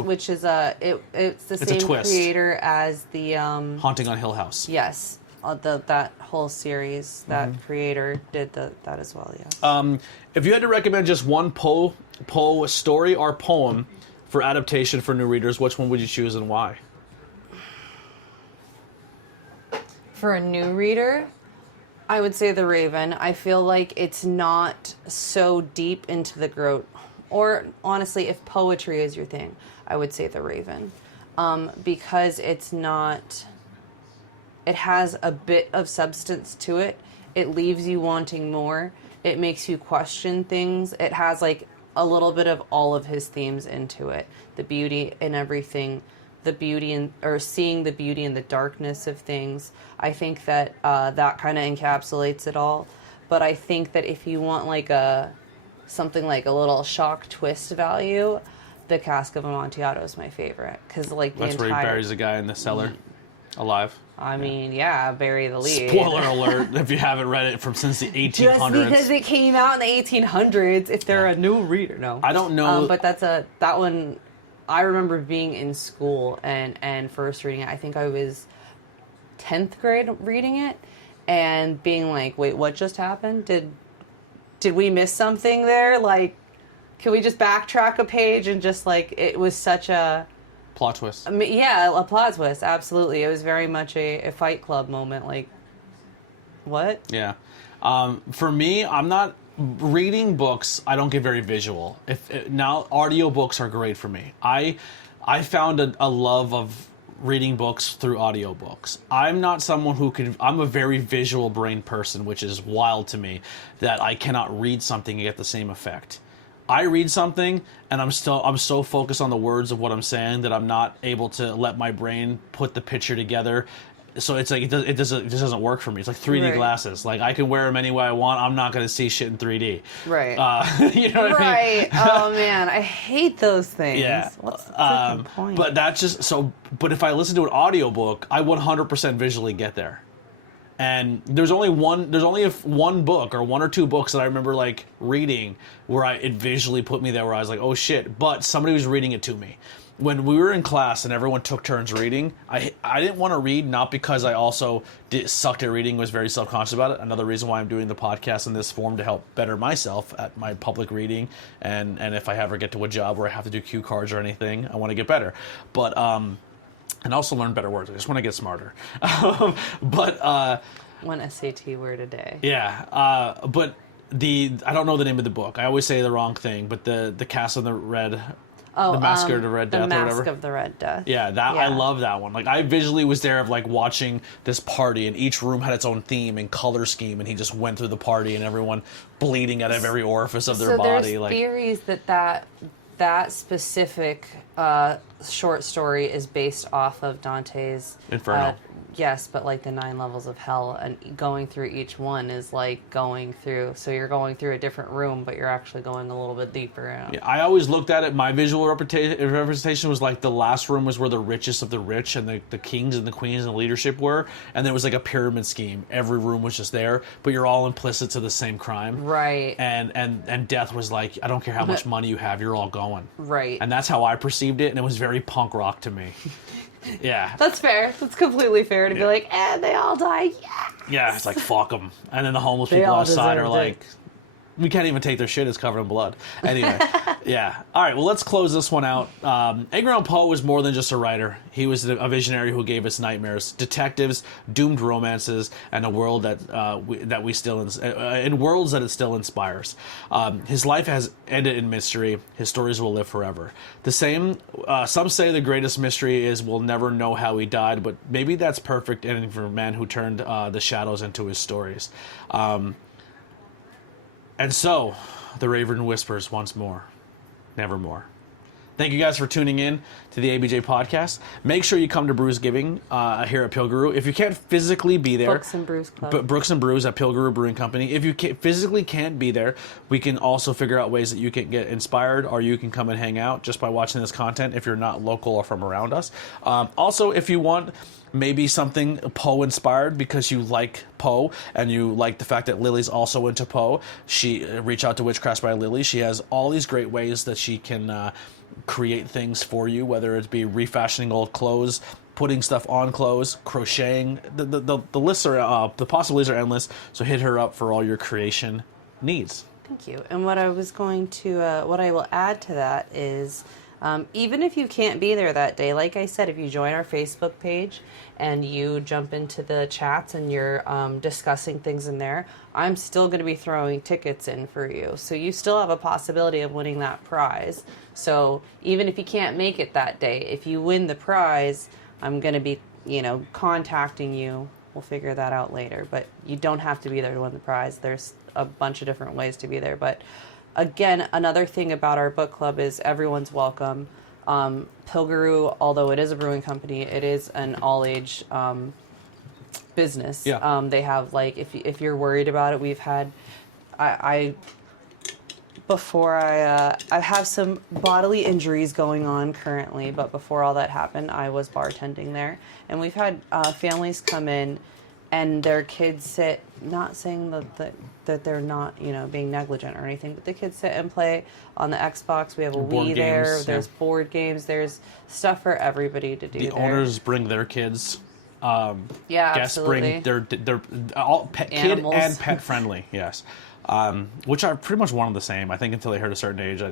which is it's the same creator as the Haunting on Hill House. Yes, that whole series. That creator did that as well. Yes. If you had to recommend just one Poe story or poem for adaptation for new readers, which one would you choose and why? For a new reader, I would say The Raven. I feel like it's not so deep into the growth. Or honestly, if poetry is your thing, I would say The Raven. Because it's not... It has a bit of substance to it. It leaves you wanting more. It makes you question things. It has like a little bit of all of his themes into it. The beauty in everything. The beauty or seeing the beauty in the darkness of things. I think that that kind of encapsulates it all. But I think that if you want like something like a little shock twist value, The Cask of Amontillado is my favorite because like that's where he buries the guy in the cellar, alive. I mean, yeah, bury the lead. Spoiler alert! If you haven't read it since the 1800s, just because it came out in the 1800s, if they're a new reader, no, I don't know. But that one. I remember being in school and first reading it. I think I was 10th grade reading it and being like, wait, what just happened? Did we miss something there? Like, can we just backtrack a page and just like, it was such a... plot twist. I mean, yeah, a plot twist, absolutely. It was very much a Fight Club moment. Like, what? Yeah. For me, I'm not... Reading books, I don't get very visual. Now audiobooks are great for me. I found a love of reading books through audiobooks. I'm not someone I'm a very visual brain person, which is wild to me that I cannot read something and get the same effect. I read something and I'm so focused on the words of what I'm saying that I'm not able to let my brain put the picture together. So it's like it just doesn't work for me. It's like 3D glasses. Like I can wear them any way I want. I'm not going to see shit in 3D. Right. You know what I mean? Oh man, I hate those things. Yeah. What's the freaking point? But that's just so. But if I listen to an audiobook, I 100% visually get there. And there's only one book or one or two books that I remember like reading where it visually put me there where I was like, oh shit. But somebody was reading it to me. When we were in class and everyone took turns reading, I didn't want to read, not because I also sucked at reading, was very self-conscious about it. Another reason why I'm doing the podcast in this form to help better myself at my public reading. And if I ever get to a job where I have to do cue cards or anything, I want to get better. But, and also learn better words. I just want to get smarter. One SAT word a day. Yeah. But I don't know the name of the book. I always say the wrong thing, but the Cast of the Red... Oh, the Mask of the Red Death or whatever. The Mask of the Red Death. Yeah, I love that one. Like, I visually was there of, like, watching this party, and each room had its own theme and color scheme, and he just went through the party, and everyone bleeding out of every orifice of their body. There's theories that specific short story is based off of Dante's... Inferno. Yes, but like the 9 levels of hell, and going through each one is like going through. So you're going through a different room, but you're actually going a little bit deeper. Yeah, I always looked at it. My visual representation was like the last room was where the richest of the rich and the kings and the queens and the leadership were, and there was like a pyramid scheme. Every room was just there, but you're all implicit to the same crime. Right. And death was like, I don't care how much money you have, you're all going. Right. And that's how I perceived it, and it was very punk rock to me. Yeah. That's fair. That's completely fair to be like, they all die. Yeah. Yeah, it's like, fuck them. And then the homeless people outside are like, we can't even take their shit. It's covered in blood. Anyway, yeah. All right, well, let's close this one out. Edgar Allan Poe was more than just a writer. He was a visionary who gave us nightmares, detectives, doomed romances, and a world that we still in worlds that it still inspires. His life has ended in mystery. His stories will live forever. The same. Some say the greatest mystery is we'll never know how he died, but maybe that's perfect ending for a man who turned the shadows into his stories. And so, the Raven whispers once more, nevermore. Thank you guys for tuning in to the ABJ podcast. Make sure you come to Brews Giving here at Pilguru. If you can't physically be there, Brooks and Brews Club. Brooks and Brews at Pilguru Brewing Company. If you physically can't be there, we can also figure out ways that you can get inspired, or you can come and hang out just by watching this content if you're not local or from around us. Also, if you want maybe something Poe inspired because you like Poe and you like the fact that Lily's also into Poe, reach out to Witchcraft by Lily. She has all these great ways that she can create things for you, whether it be refashioning old clothes, putting stuff on clothes, crocheting. The lists are the possibilities are endless. So hit her up for all your creation needs. Thank you. And what I was going to, what I will add to that is, even if you can't be there that day, like I said, if you join our Facebook page and you jump into the chats and you're discussing things in there, I'm still going to be throwing tickets in for you. So you still have a possibility of winning that prize. So even if you can't make it that day, if you win the prize, I'm going to be, contacting you. We'll figure that out later. But you don't have to be there to win the prize. There's a bunch of different ways to be there. But again, another thing about our book club is everyone's welcome. Pilguru, although it is a brewing company, it is an all-age business. Yeah. They have, if you're worried about it, we've had, I have some bodily injuries going on currently, but before all that happened, I was bartending there. And we've had families come in and their kids sit, not saying that they're not, being negligent or anything, but the kids sit and play on the Xbox. We have a Wii there. There's board games. There's stuff for everybody to do. The owners bring their kids. Yeah, guests absolutely. bring they're all kid and pet friendly. Yes, which are pretty much one and the same. I think until they hit a certain age,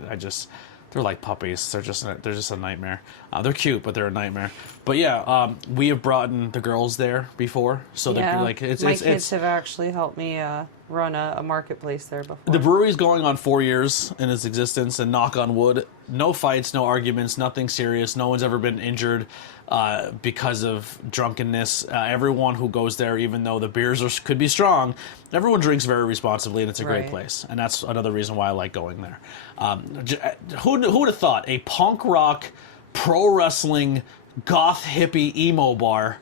they're like puppies. They're just a nightmare. They're cute, but they're a nightmare. But yeah, we have brought in the girls there before, so they're my kids have actually helped me run a marketplace there before. The brewery's going on 4 years in its existence, and knock on wood, no fights, no arguments, nothing serious. No one's ever been injured because of drunkenness. Everyone who goes there, even though the beers could be strong, everyone drinks very responsibly, and it's a great place. And that's another reason why I like going there. Who would have thought a punk rock, pro wrestling, goth hippie emo bar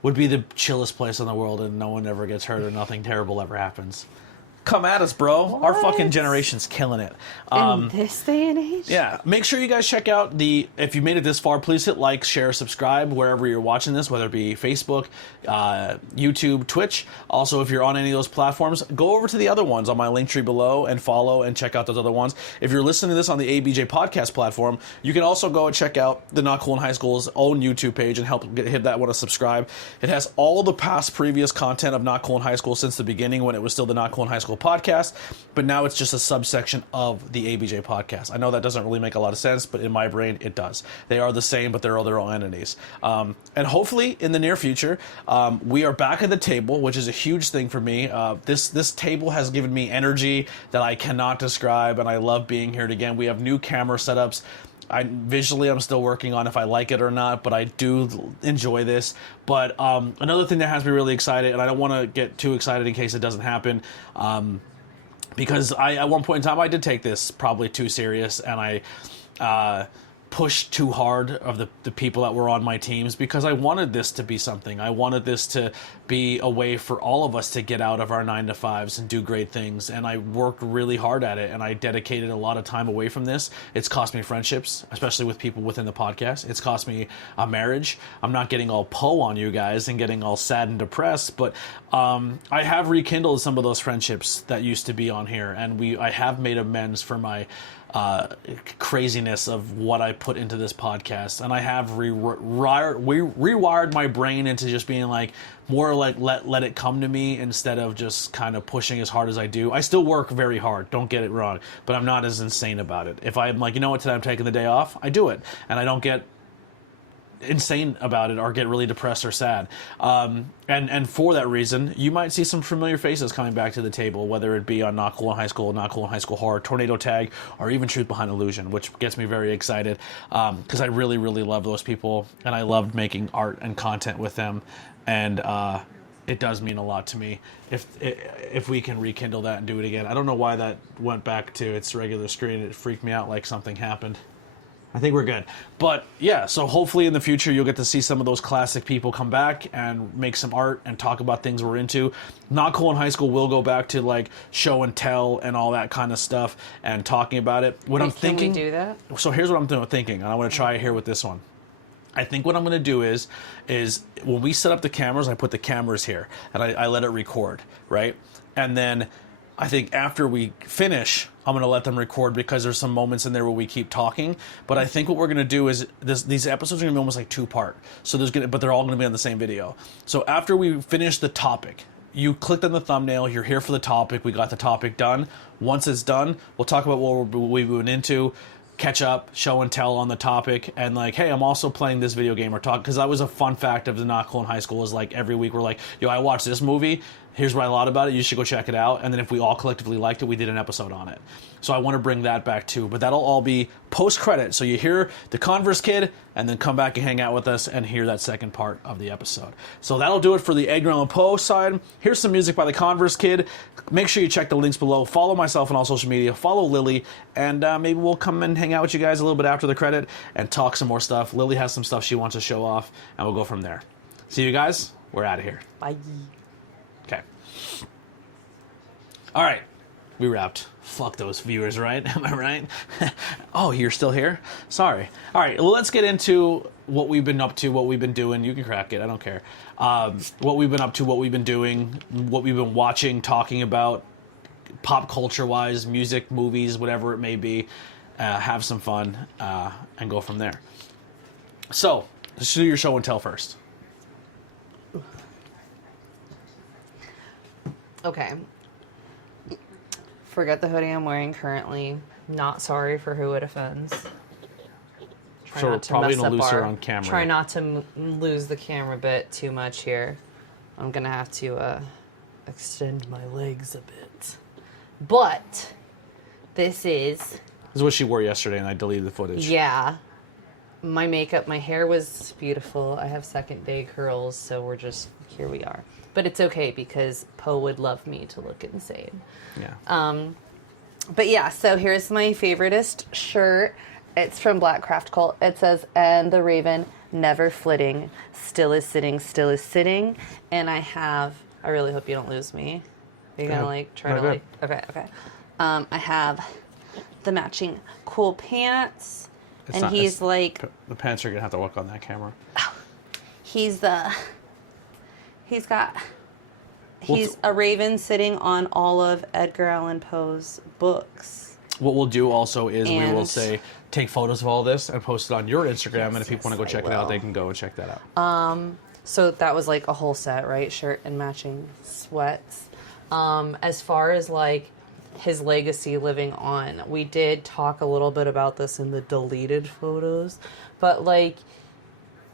would be the chillest place in the world, and no one ever gets hurt or nothing terrible ever happens? Come at us, bro. What? Our fucking generation's killing it. In this day and age? Yeah. Make sure you guys check out if you made it this far, please hit like, share, subscribe wherever you're watching this, whether it be Facebook, YouTube, Twitch. Also, if you're on any of those platforms, go over to the other ones on my link tree below and follow and check out those other ones. If you're listening to this on the ABJ podcast platform, you can also go and check out the Not Cool in High School's own YouTube page and hit that one to subscribe. It has all the past previous content of Not Cool in High School since the beginning when it was still the Not Cool in High School podcast, but now it's just a subsection of the ABJ podcast. I know that doesn't really make a lot of sense, but in my brain it does. They are the same, but they're all their own entities. And hopefully in the near future, we are back at the table, which is a huge thing for me. This table has given me energy that I cannot describe, and I love being here again. We have new camera setups. I'm still working on if I like it or not, but I do enjoy this. But another thing that has me really excited, and I don't want to get too excited in case it doesn't happen, because at one point in time I did take this probably too serious, and I pushed too hard of the people that were on my teams because I wanted this to be something. I wanted this to be a way for all of us to get out of our 9-to-5s and do great things. And I worked really hard at it, and I dedicated a lot of time away from this. It's cost me friendships, especially with people within the podcast. It's cost me a marriage. I'm not getting all Poe on you guys and getting all sad and depressed, but I have rekindled some of those friendships that used to be on here, and I have made amends for my craziness of what I put into this podcast, and I have rewired my brain into just being like more like let it come to me instead of just kind of pushing as hard as I do. I still work very hard, don't get it wrong, but I'm not as insane about it. If I'm like, you know what, today I'm taking the day off, I do it, and I don't get insane about it or get really depressed or sad. And for that reason, you might see some familiar faces coming back to the table, whether it be on Not Cool in High School, Not Cool in High School Horror, Tornado Tag, or even Truth Behind Illusion, which gets me very excited because I really, really love those people, and I loved making art and content with them, and it does mean a lot to me if we can rekindle that and do it again. I don't know why that went back to its regular screen. It freaked me out like something happened. I think we're good. But yeah, so hopefully in the future you'll get to see some of those classic people come back and make some art and talk about things we're into. Not Cool in High School will go back to like show and tell and all that kind of stuff and talking about it. I'm thinking, can we do that? So here's what I'm thinking, and I want to try it here with this one. I think what I'm going to do is when we set up the cameras, I put the cameras here and I let it record, right? And then I think after we finish, I'm going to let them record because there's some moments in there where we keep talking. But I think what we're going to do is these episodes are going to be almost like 2-part. So but they're all going to be on the same video. So after we finish the topic, you clicked on the thumbnail, you're here for the topic, we got the topic done. Once it's done, we'll talk about what we've been into, catch up, show and tell on the topic, and like, hey, I'm also playing this video game or talk, because that was a fun fact of the Not Cool in High School is like every week we're like, yo, I watched this movie, here's what I thought about it, you should go check it out, and then if we all collectively liked it, we did an episode on it. So I want to bring that back too, but that'll all be post-credit, so you hear the Converse Kid, and then come back and hang out with us and hear that second part of the episode. So that'll do it for the Edgar Allan Poe side. Here's some music by the Converse Kid. Make sure you check the links below. Follow myself on all social media. Follow Lily, and maybe we'll come and hang out with you guys a little bit after the credit and talk some more stuff. Lily has some stuff she wants to show off, and we'll go from there. See you guys. We're out of here. Bye. Okay. All right. We wrapped. Fuck those viewers, right? Am I right? Oh, you're still here? Sorry. All right, well, let's get into what we've been up to, what we've been doing. You can crack it. I don't care. What we've been up to, what we've been doing, what we've been watching, talking about, pop culture-wise, music, movies, whatever it may be. Have some fun and go from there. So, let's do your show and tell first. Okay. Forget the hoodie I'm wearing currently. Not sorry for who it offends. So we're probably going to lose her on camera. Try not to lose the camera bit too much here. I'm going to have to extend my legs a bit. But this is what she wore yesterday, and I deleted the footage. Yeah. My makeup, my hair was beautiful. I have second day curls, so we're just, here we are. But it's okay because Poe would love me to look insane. Yeah. But yeah, so here's my favoriteest shirt. It's from Black Craft Cult. It says, "And the Raven never flitting, still is sitting, still is sitting." And I really hope you don't lose me. Are you gonna try to good. okay. I have the matching cool pants. He's like, the pants are gonna have to work on that camera. He's a raven sitting on all of Edgar Allan Poe's books. What we'll do also is we will say, take photos of all this and post it on your Instagram, and if people want to go check it out, they can go and check that out. So that was like a whole set, right? Shirt and matching sweats. As far as like his legacy living on, we did talk a little bit about this in the deleted photos, but like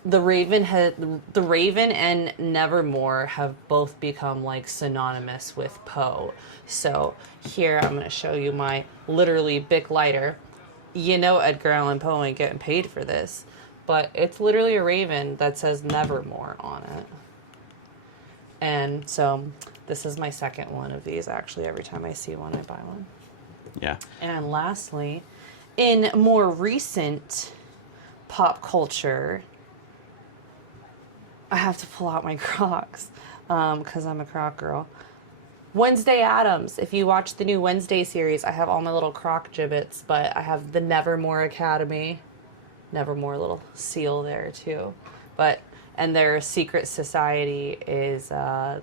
the Raven and Nevermore have both become like synonymous with Poe. So here I'm going to show you my literally Bic lighter. You know Edgar Allan Poe ain't getting paid for this, but it's literally a raven that says Nevermore on it. And so this is my second one of these. Actually, every time I see one, I buy one. Yeah. And lastly, in more recent pop culture, I have to pull out my Crocs because I'm a Croc girl. Wednesday Addams. If you watch the new Wednesday series, I have all my little Croc gibbets, but I have the Nevermore Academy. Nevermore little seal there too. And their secret society is the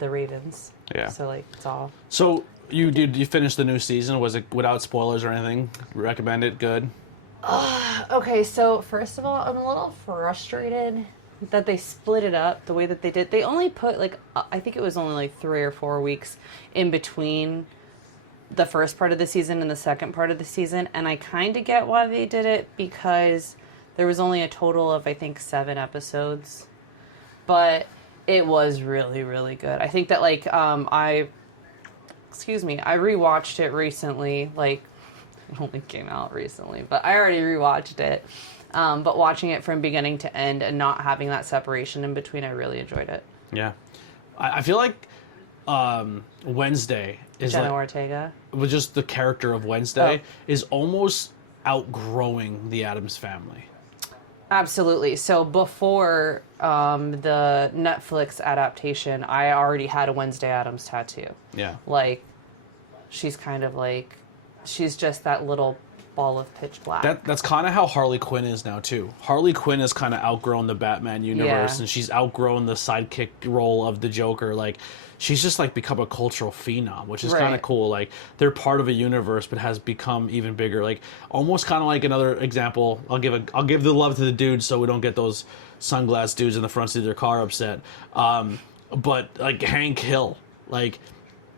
Ravens. Yeah. So like it's all. So You finished the new season? Was it without spoilers or anything? Recommend it? Good. Okay, so first of all, I'm a little frustrated that they split it up the way that they did. They only put like I think it was only like 3 or 4 weeks in between the first part of the season and the second part of the season, and I kind of get why they did it because there was only a total of I think 7 episodes, but it was really really good. I think that like I rewatched it recently. Like it only came out recently, but I already rewatched it. But watching it from beginning to end and not having that separation in between, I really enjoyed it. Yeah, I feel like Wednesday is Jenna like, Ortega. with just the character of Wednesday is almost outgrowing the Addams family. Absolutely. So before the Netflix adaptation, I already had a Wednesday Addams tattoo. Yeah. Like, she's kind of like, she's just that little ball of pitch black. That's kind of how Harley Quinn is now too. Harley Quinn has kind of outgrown the Batman universe, and she's outgrown the sidekick role of the Joker. Like, she's just like become a cultural phenom, which is kind of cool. Like, they're part of a universe, but has become even bigger. Like, almost kind of like another example. I'll give the love to the dudes, so we don't get those sunglass dudes in the front seat of their car upset. But like Hank Hill, like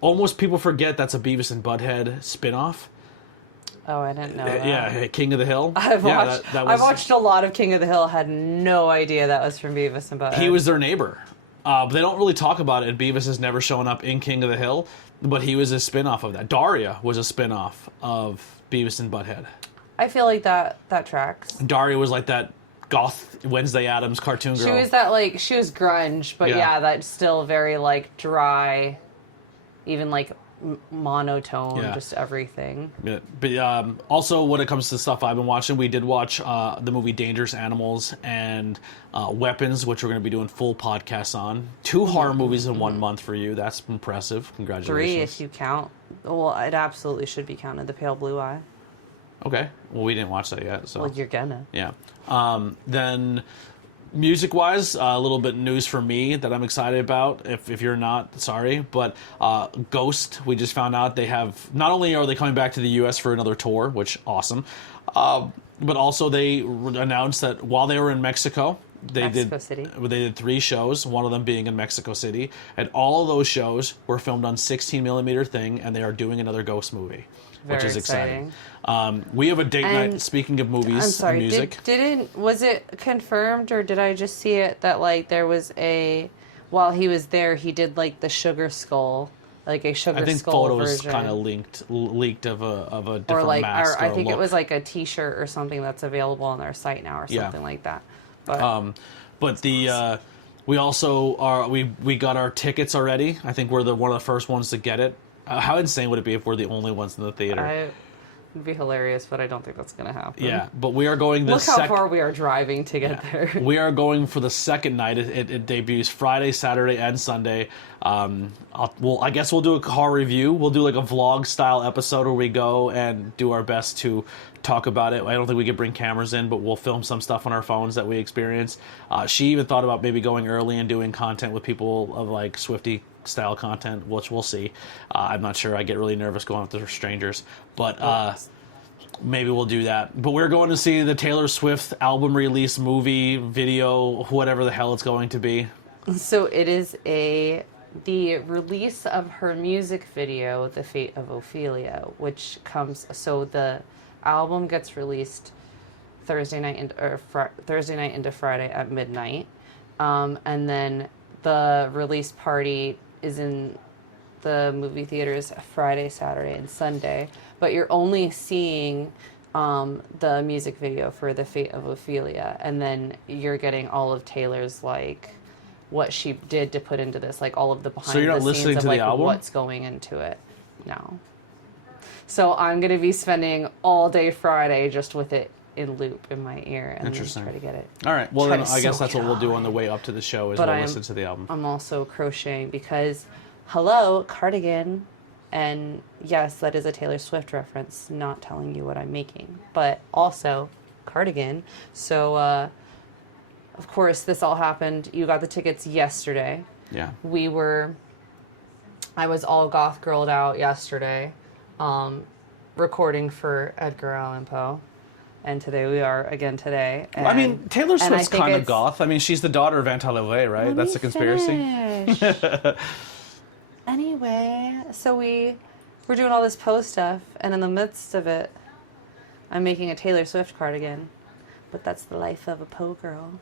almost people forget that's a Beavis and Butthead spinoff. Oh, I didn't know that. Yeah, King of the Hill. I've watched a lot of King of the Hill. Had no idea that was from Beavis and Butthead. He was their neighbor. But they don't really talk about it. Beavis has never shown up in King of the Hill, but he was a spin-off of that. Daria was a spin-off of Beavis and Butthead. I feel like that tracks. Daria was like that goth Wednesday Addams cartoon girl. She was that like, she was grunge, but yeah that's still very like dry, even like monotone, just everything. Yeah. But also when it comes to stuff I've been watching, we did watch the movie Dangerous Animals and Weapons, which we're going to be doing full podcasts on. 2 horror movies in 1 month for you. That's impressive. Congratulations. 3 if you count. Well, it absolutely should be counted. The Pale Blue Eye. Okay. Well, we didn't watch that yet. So. Well, you're gonna. Yeah. Then music-wise, a little bit news for me that I'm excited about. If you're not, sorry. But Ghost, we just found out they have... Not only are they coming back to the U.S. for another tour, which awesome, but also they announced that while they were in Mexico... They did 3 shows, one of them being in Mexico City, and all of those shows were filmed on 16mm thing, and they are doing another Ghost movie, which is exciting. We have a date night. Speaking of movies and music, was it confirmed or did I just see it that like there was while he was there he did like the Sugar Skull, like a Sugar Skull version? I think photos kind of leaked of a different mask or I think it was like a T-shirt or something that's available on their site now or something like that. But the we also are we got our tickets already. I think we're one of the first ones to get it. How insane would it be if we're the only ones in the theater? It'd be hilarious, but I don't think that's going to happen. Yeah, but we are going Look how far we are driving to get there. We are going for the second night. It debuts Friday, Saturday, and Sunday. I guess we'll do a car review. We'll do like a vlog style episode where we go and do our best to talk about it. I don't think we could bring cameras in, but we'll film some stuff on our phones that we experience. She even thought about maybe going early and doing content with people of like Swiftie style content, which we'll see. I'm not sure. I get really nervous going up to strangers, but maybe we'll do that. But we're going to see the Taylor Swift album release, movie, video, whatever the hell it's going to be. So it is the release of her music video, The Fate of Ophelia, which comes, so the album gets released Thursday night into Friday at midnight, and then the release party is in the movie theaters Friday, Saturday, and Sunday. But you're only seeing the music video for The Fate of Ophelia, and then you're getting all of Taylor's like what she did to put into this, like all of the behind so you're not the listening scenes to of like the album? what's going into it. No. So I'm gonna be spending all day Friday just with it in loop in my ear and then try to get it. All right. Well, then I guess that's what we'll do on the way up to the show is we'll listen to the album. I'm also crocheting because, hello, cardigan. And yes, that is a Taylor Swift reference, not telling you what I'm making. But also, cardigan. So, of course, this all happened. You got the tickets yesterday. Yeah. We were I was all goth girled out yesterday, recording for Edgar Allan Poe. And today we are again today. And, I mean, Taylor Swift's kind of it's- goth. I mean, she's the daughter of Anton LaVey, right? Let That's me the conspiracy. finish. Anyway, so we're doing all this Poe stuff, and in the midst of it, I'm making a Taylor Swift cardigan. But that's the life of a Poe girl.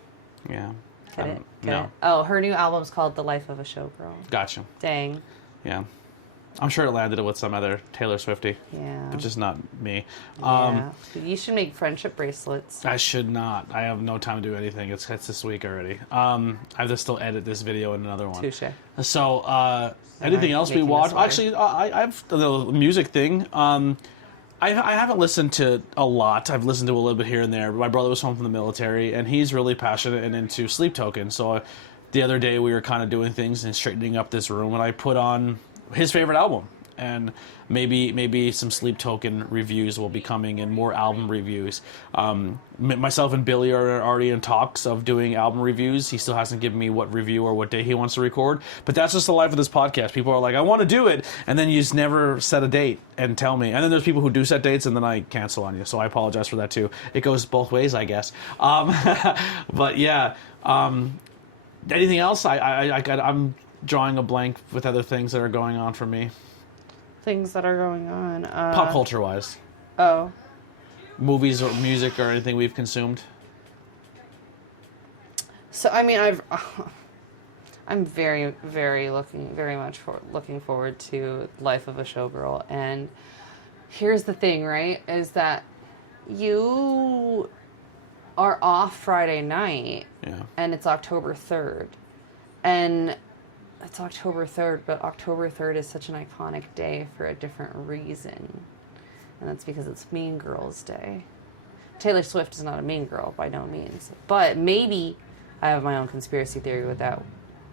Yeah. Get it? Get no. it? Oh, her new album's called The Life of a Showgirl. Gotcha. Dang. Yeah. I'm sure it landed it with some other Taylor Swiftie. Yeah. But just not me. Yeah. You should make friendship bracelets. I should not. I have no time to do anything. It's this week already. I have to still edit this video and another one. Touche. So, anything else we making watched? this water. Actually, I have the music thing. I haven't listened to a lot. I've listened to a little bit here and there. My brother was home from the military, and he's really passionate and into Sleep Token. So the other day we were kind of doing things and straightening up this room, and I put on his favorite album. And maybe some Sleep Token reviews will be coming and more album reviews. Myself and Billy are already in talks of doing album reviews. He still hasn't given me what review or what day he wants to record. But that's just the life of this podcast. People are like, I want to do it. And then you just never set a date and tell me. And then there's people who do set dates and then I cancel on you. So I apologize for that too. It goes both ways, I guess. But yeah. Anything else? I'm drawing a blank with other things that are going on for me. Things that are going on. Pop culture wise. Oh. Movies or music or anything we've consumed. So I mean, I'm very, very looking forward to Life of a Showgirl. And here's the thing, right? Is that you are off Friday night, Yeah. and it's October 3rd, and it's October 3rd, but October 3rd is such an iconic day for a different reason. And that's because it's Mean Girls Day. Taylor Swift is not a mean girl by no means. But maybe I have my own conspiracy theory with that.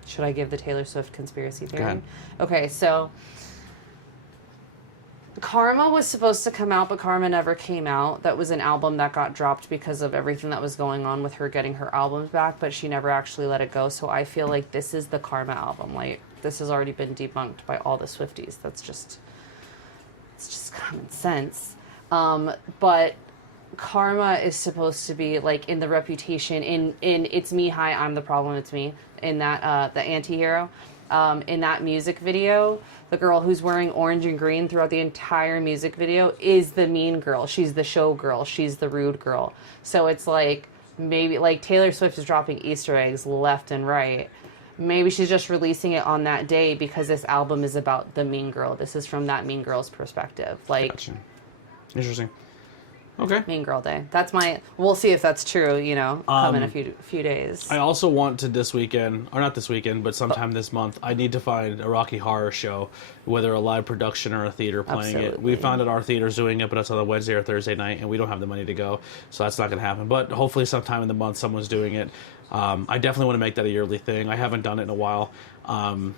Should I give the Taylor Swift conspiracy theory? Go ahead. Okay, so Karma was supposed to come out, but Karma never came out. That was an album that got dropped because of everything that was going on with her getting her albums back, but she never actually let it go. So I feel like this is the Karma album. Like, this has already been debunked by all the Swifties. It's just common sense. But Karma is supposed to be like in the Reputation, in It's Me, Hi, I'm the Problem, It's Me, in that the anti-hero. In that music video, the girl who's wearing orange and green throughout the entire music video is the mean girl. She's the show girl. She's the rude girl. So it's like, maybe, like, Taylor Swift is dropping Easter eggs left and right. Maybe she's just releasing it on that day because this album is about the mean girl. This is from that mean girl's perspective. Like, Gotcha. Interesting. Okay. Mean Girl Day. That's my. We'll see if that's true. You know, come in a few days. I also want to this weekend, or not this weekend, but sometime this month, I need to find a Rocky Horror show, whether a live production or a theater playing it. Absolutely. We found that our theater's doing it, but it's on a Wednesday or Thursday night, and we don't have the money to go, so that's not going to happen. But hopefully sometime in the month someone's doing it. I definitely want to make that a yearly thing. I haven't done it in a while. I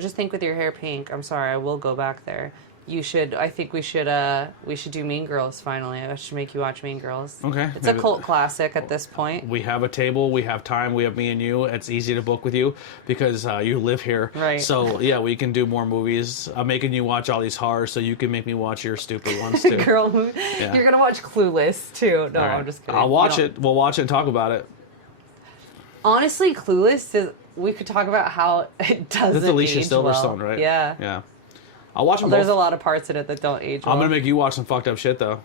just think with your hair pink, I'm sorry, I will go back there. You should. I think we should do Mean Girls finally. I should make you watch Mean Girls. Okay. It's a cult classic at this point. We have a table, we have time, we have me and you. It's easy to book with you because you live here. Right. So, yeah, we can do more movies. I'm making you watch all these horrors so you can make me watch your stupid ones, too. Girl movie. Yeah. You're gonna watch Clueless too. No, All right. I'm just kidding. I'll watch it. We'll watch it and talk about it. Honestly, Clueless is. We could talk about how it doesn't. That's Alicia age Silverstone, well. right? Yeah. Yeah. I'll watch them There's both. a lot of parts in it that don't age well. I'm going to make you watch some fucked up shit, though.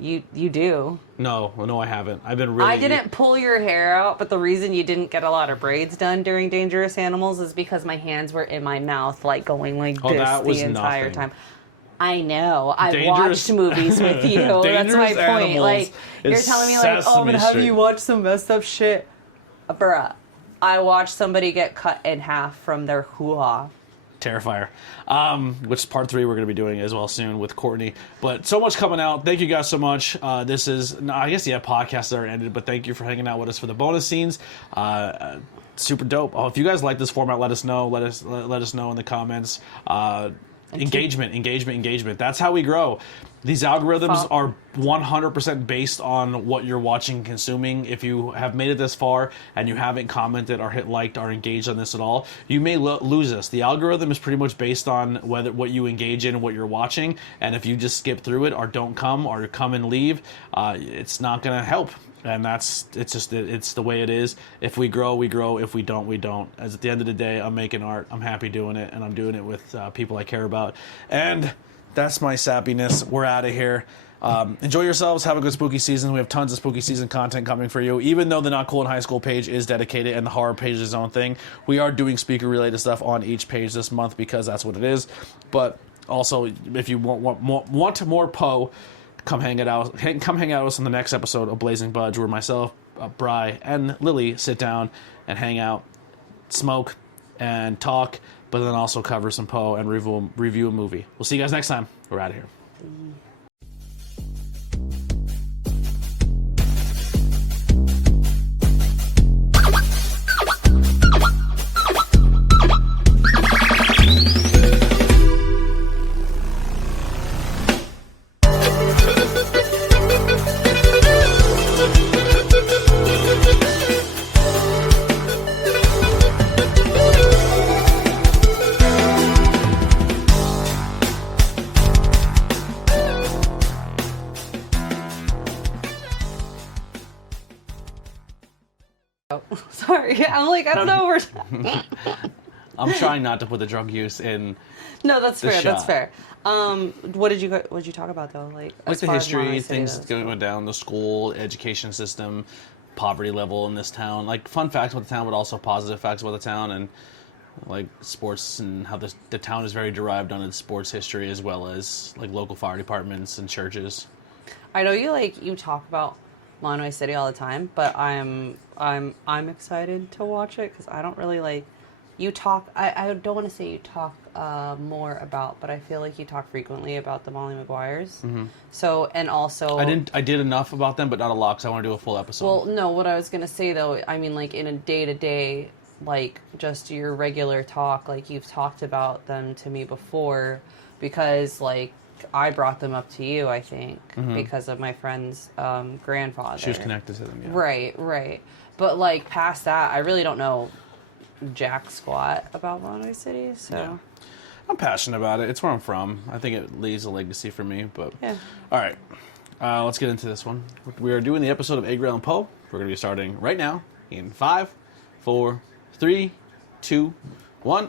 You do. No, I haven't. I've been really... I didn't pull your hair out, but the reason you didn't get a lot of braids done during Dangerous Animals is because my hands were in my mouth, like going like this that was the entire nothing. time. I know. I Dangerous- watched movies with you. That's my Dangerous point. Animals Like, you're is telling me, like, oh, Sesame but have Street. you watched some messed up shit? Bruh. I watched somebody get cut in half from their hoo-ha. Terrifier. Which part 3 we're going to be doing as well soon with Courtney. But so much coming out. Thank you guys so much. This is, I guess, podcasts are ended, but thank you for hanging out with us for the bonus scenes. Super dope. If you guys like this format, let us know. Let us know in the comments. Engagement. That's how we grow. These algorithms are 100% based on what you're watching and consuming. If you have made it this far and you haven't commented or hit liked or engaged on this at all, you may lose us. The algorithm is pretty much based on what you engage in and what you're watching. And if you just skip through it or don't come or come and leave, it's not going to help. And it's the way it is. If we grow, we grow. If we don't, we don't. As at the end of the day, I'm making art. I'm happy doing it, and I'm doing it with people I care about. And that's my sappiness. We're out of here. Enjoy yourselves. Have a good spooky season. We have tons of spooky season content coming for you. Even though the Not Cool in High School page is dedicated and the horror page is its own thing, we are doing speaker-related stuff on each page this month because that's what it is. But also, if you want more Poe, come hang out with us on the next episode of Blazing Budge, where myself, Bri, and Lily sit down and hang out, smoke, and talk, but then also cover some Poe and review a movie. We'll see you guys next time. We're out of here. Sorry, I'm like, I don't know where. I'm trying not to put the drug use in. No, that's fair. shot. That's fair. What did you talk about though? Like as The far as history, Monterey things City going down, the school, education system, poverty level in this town. Like fun facts about the town, but also positive facts about the town, and like sports and how the town is very derived on its sports history, as well as like local fire departments and churches. I know you talk about Monterey City all the time, but I'm excited to watch it because I don't really like you talk. I don't want to say you talk more about, but I feel like you talk frequently about the Molly Maguires. Mm-hmm. So and also I did enough about them, but not a lot because I want to do a full episode. Well, no, what I was gonna say though, I mean, like in a day-to-day, like just your regular talk, like you've talked about them to me before, because like I brought them up to you, I think, because of my friend's grandfather. She was connected to them, yeah. Right. But like past that, I really don't know jack squat about Monterey City, so. Yeah. I'm passionate about it. It's where I'm from. I think it leaves a legacy for me, but... Yeah. All right. Let's get into this one. We are doing the episode of Edgar, Allan, Poe. We're going to be starting right now in 5, 4, 3, 2, 1...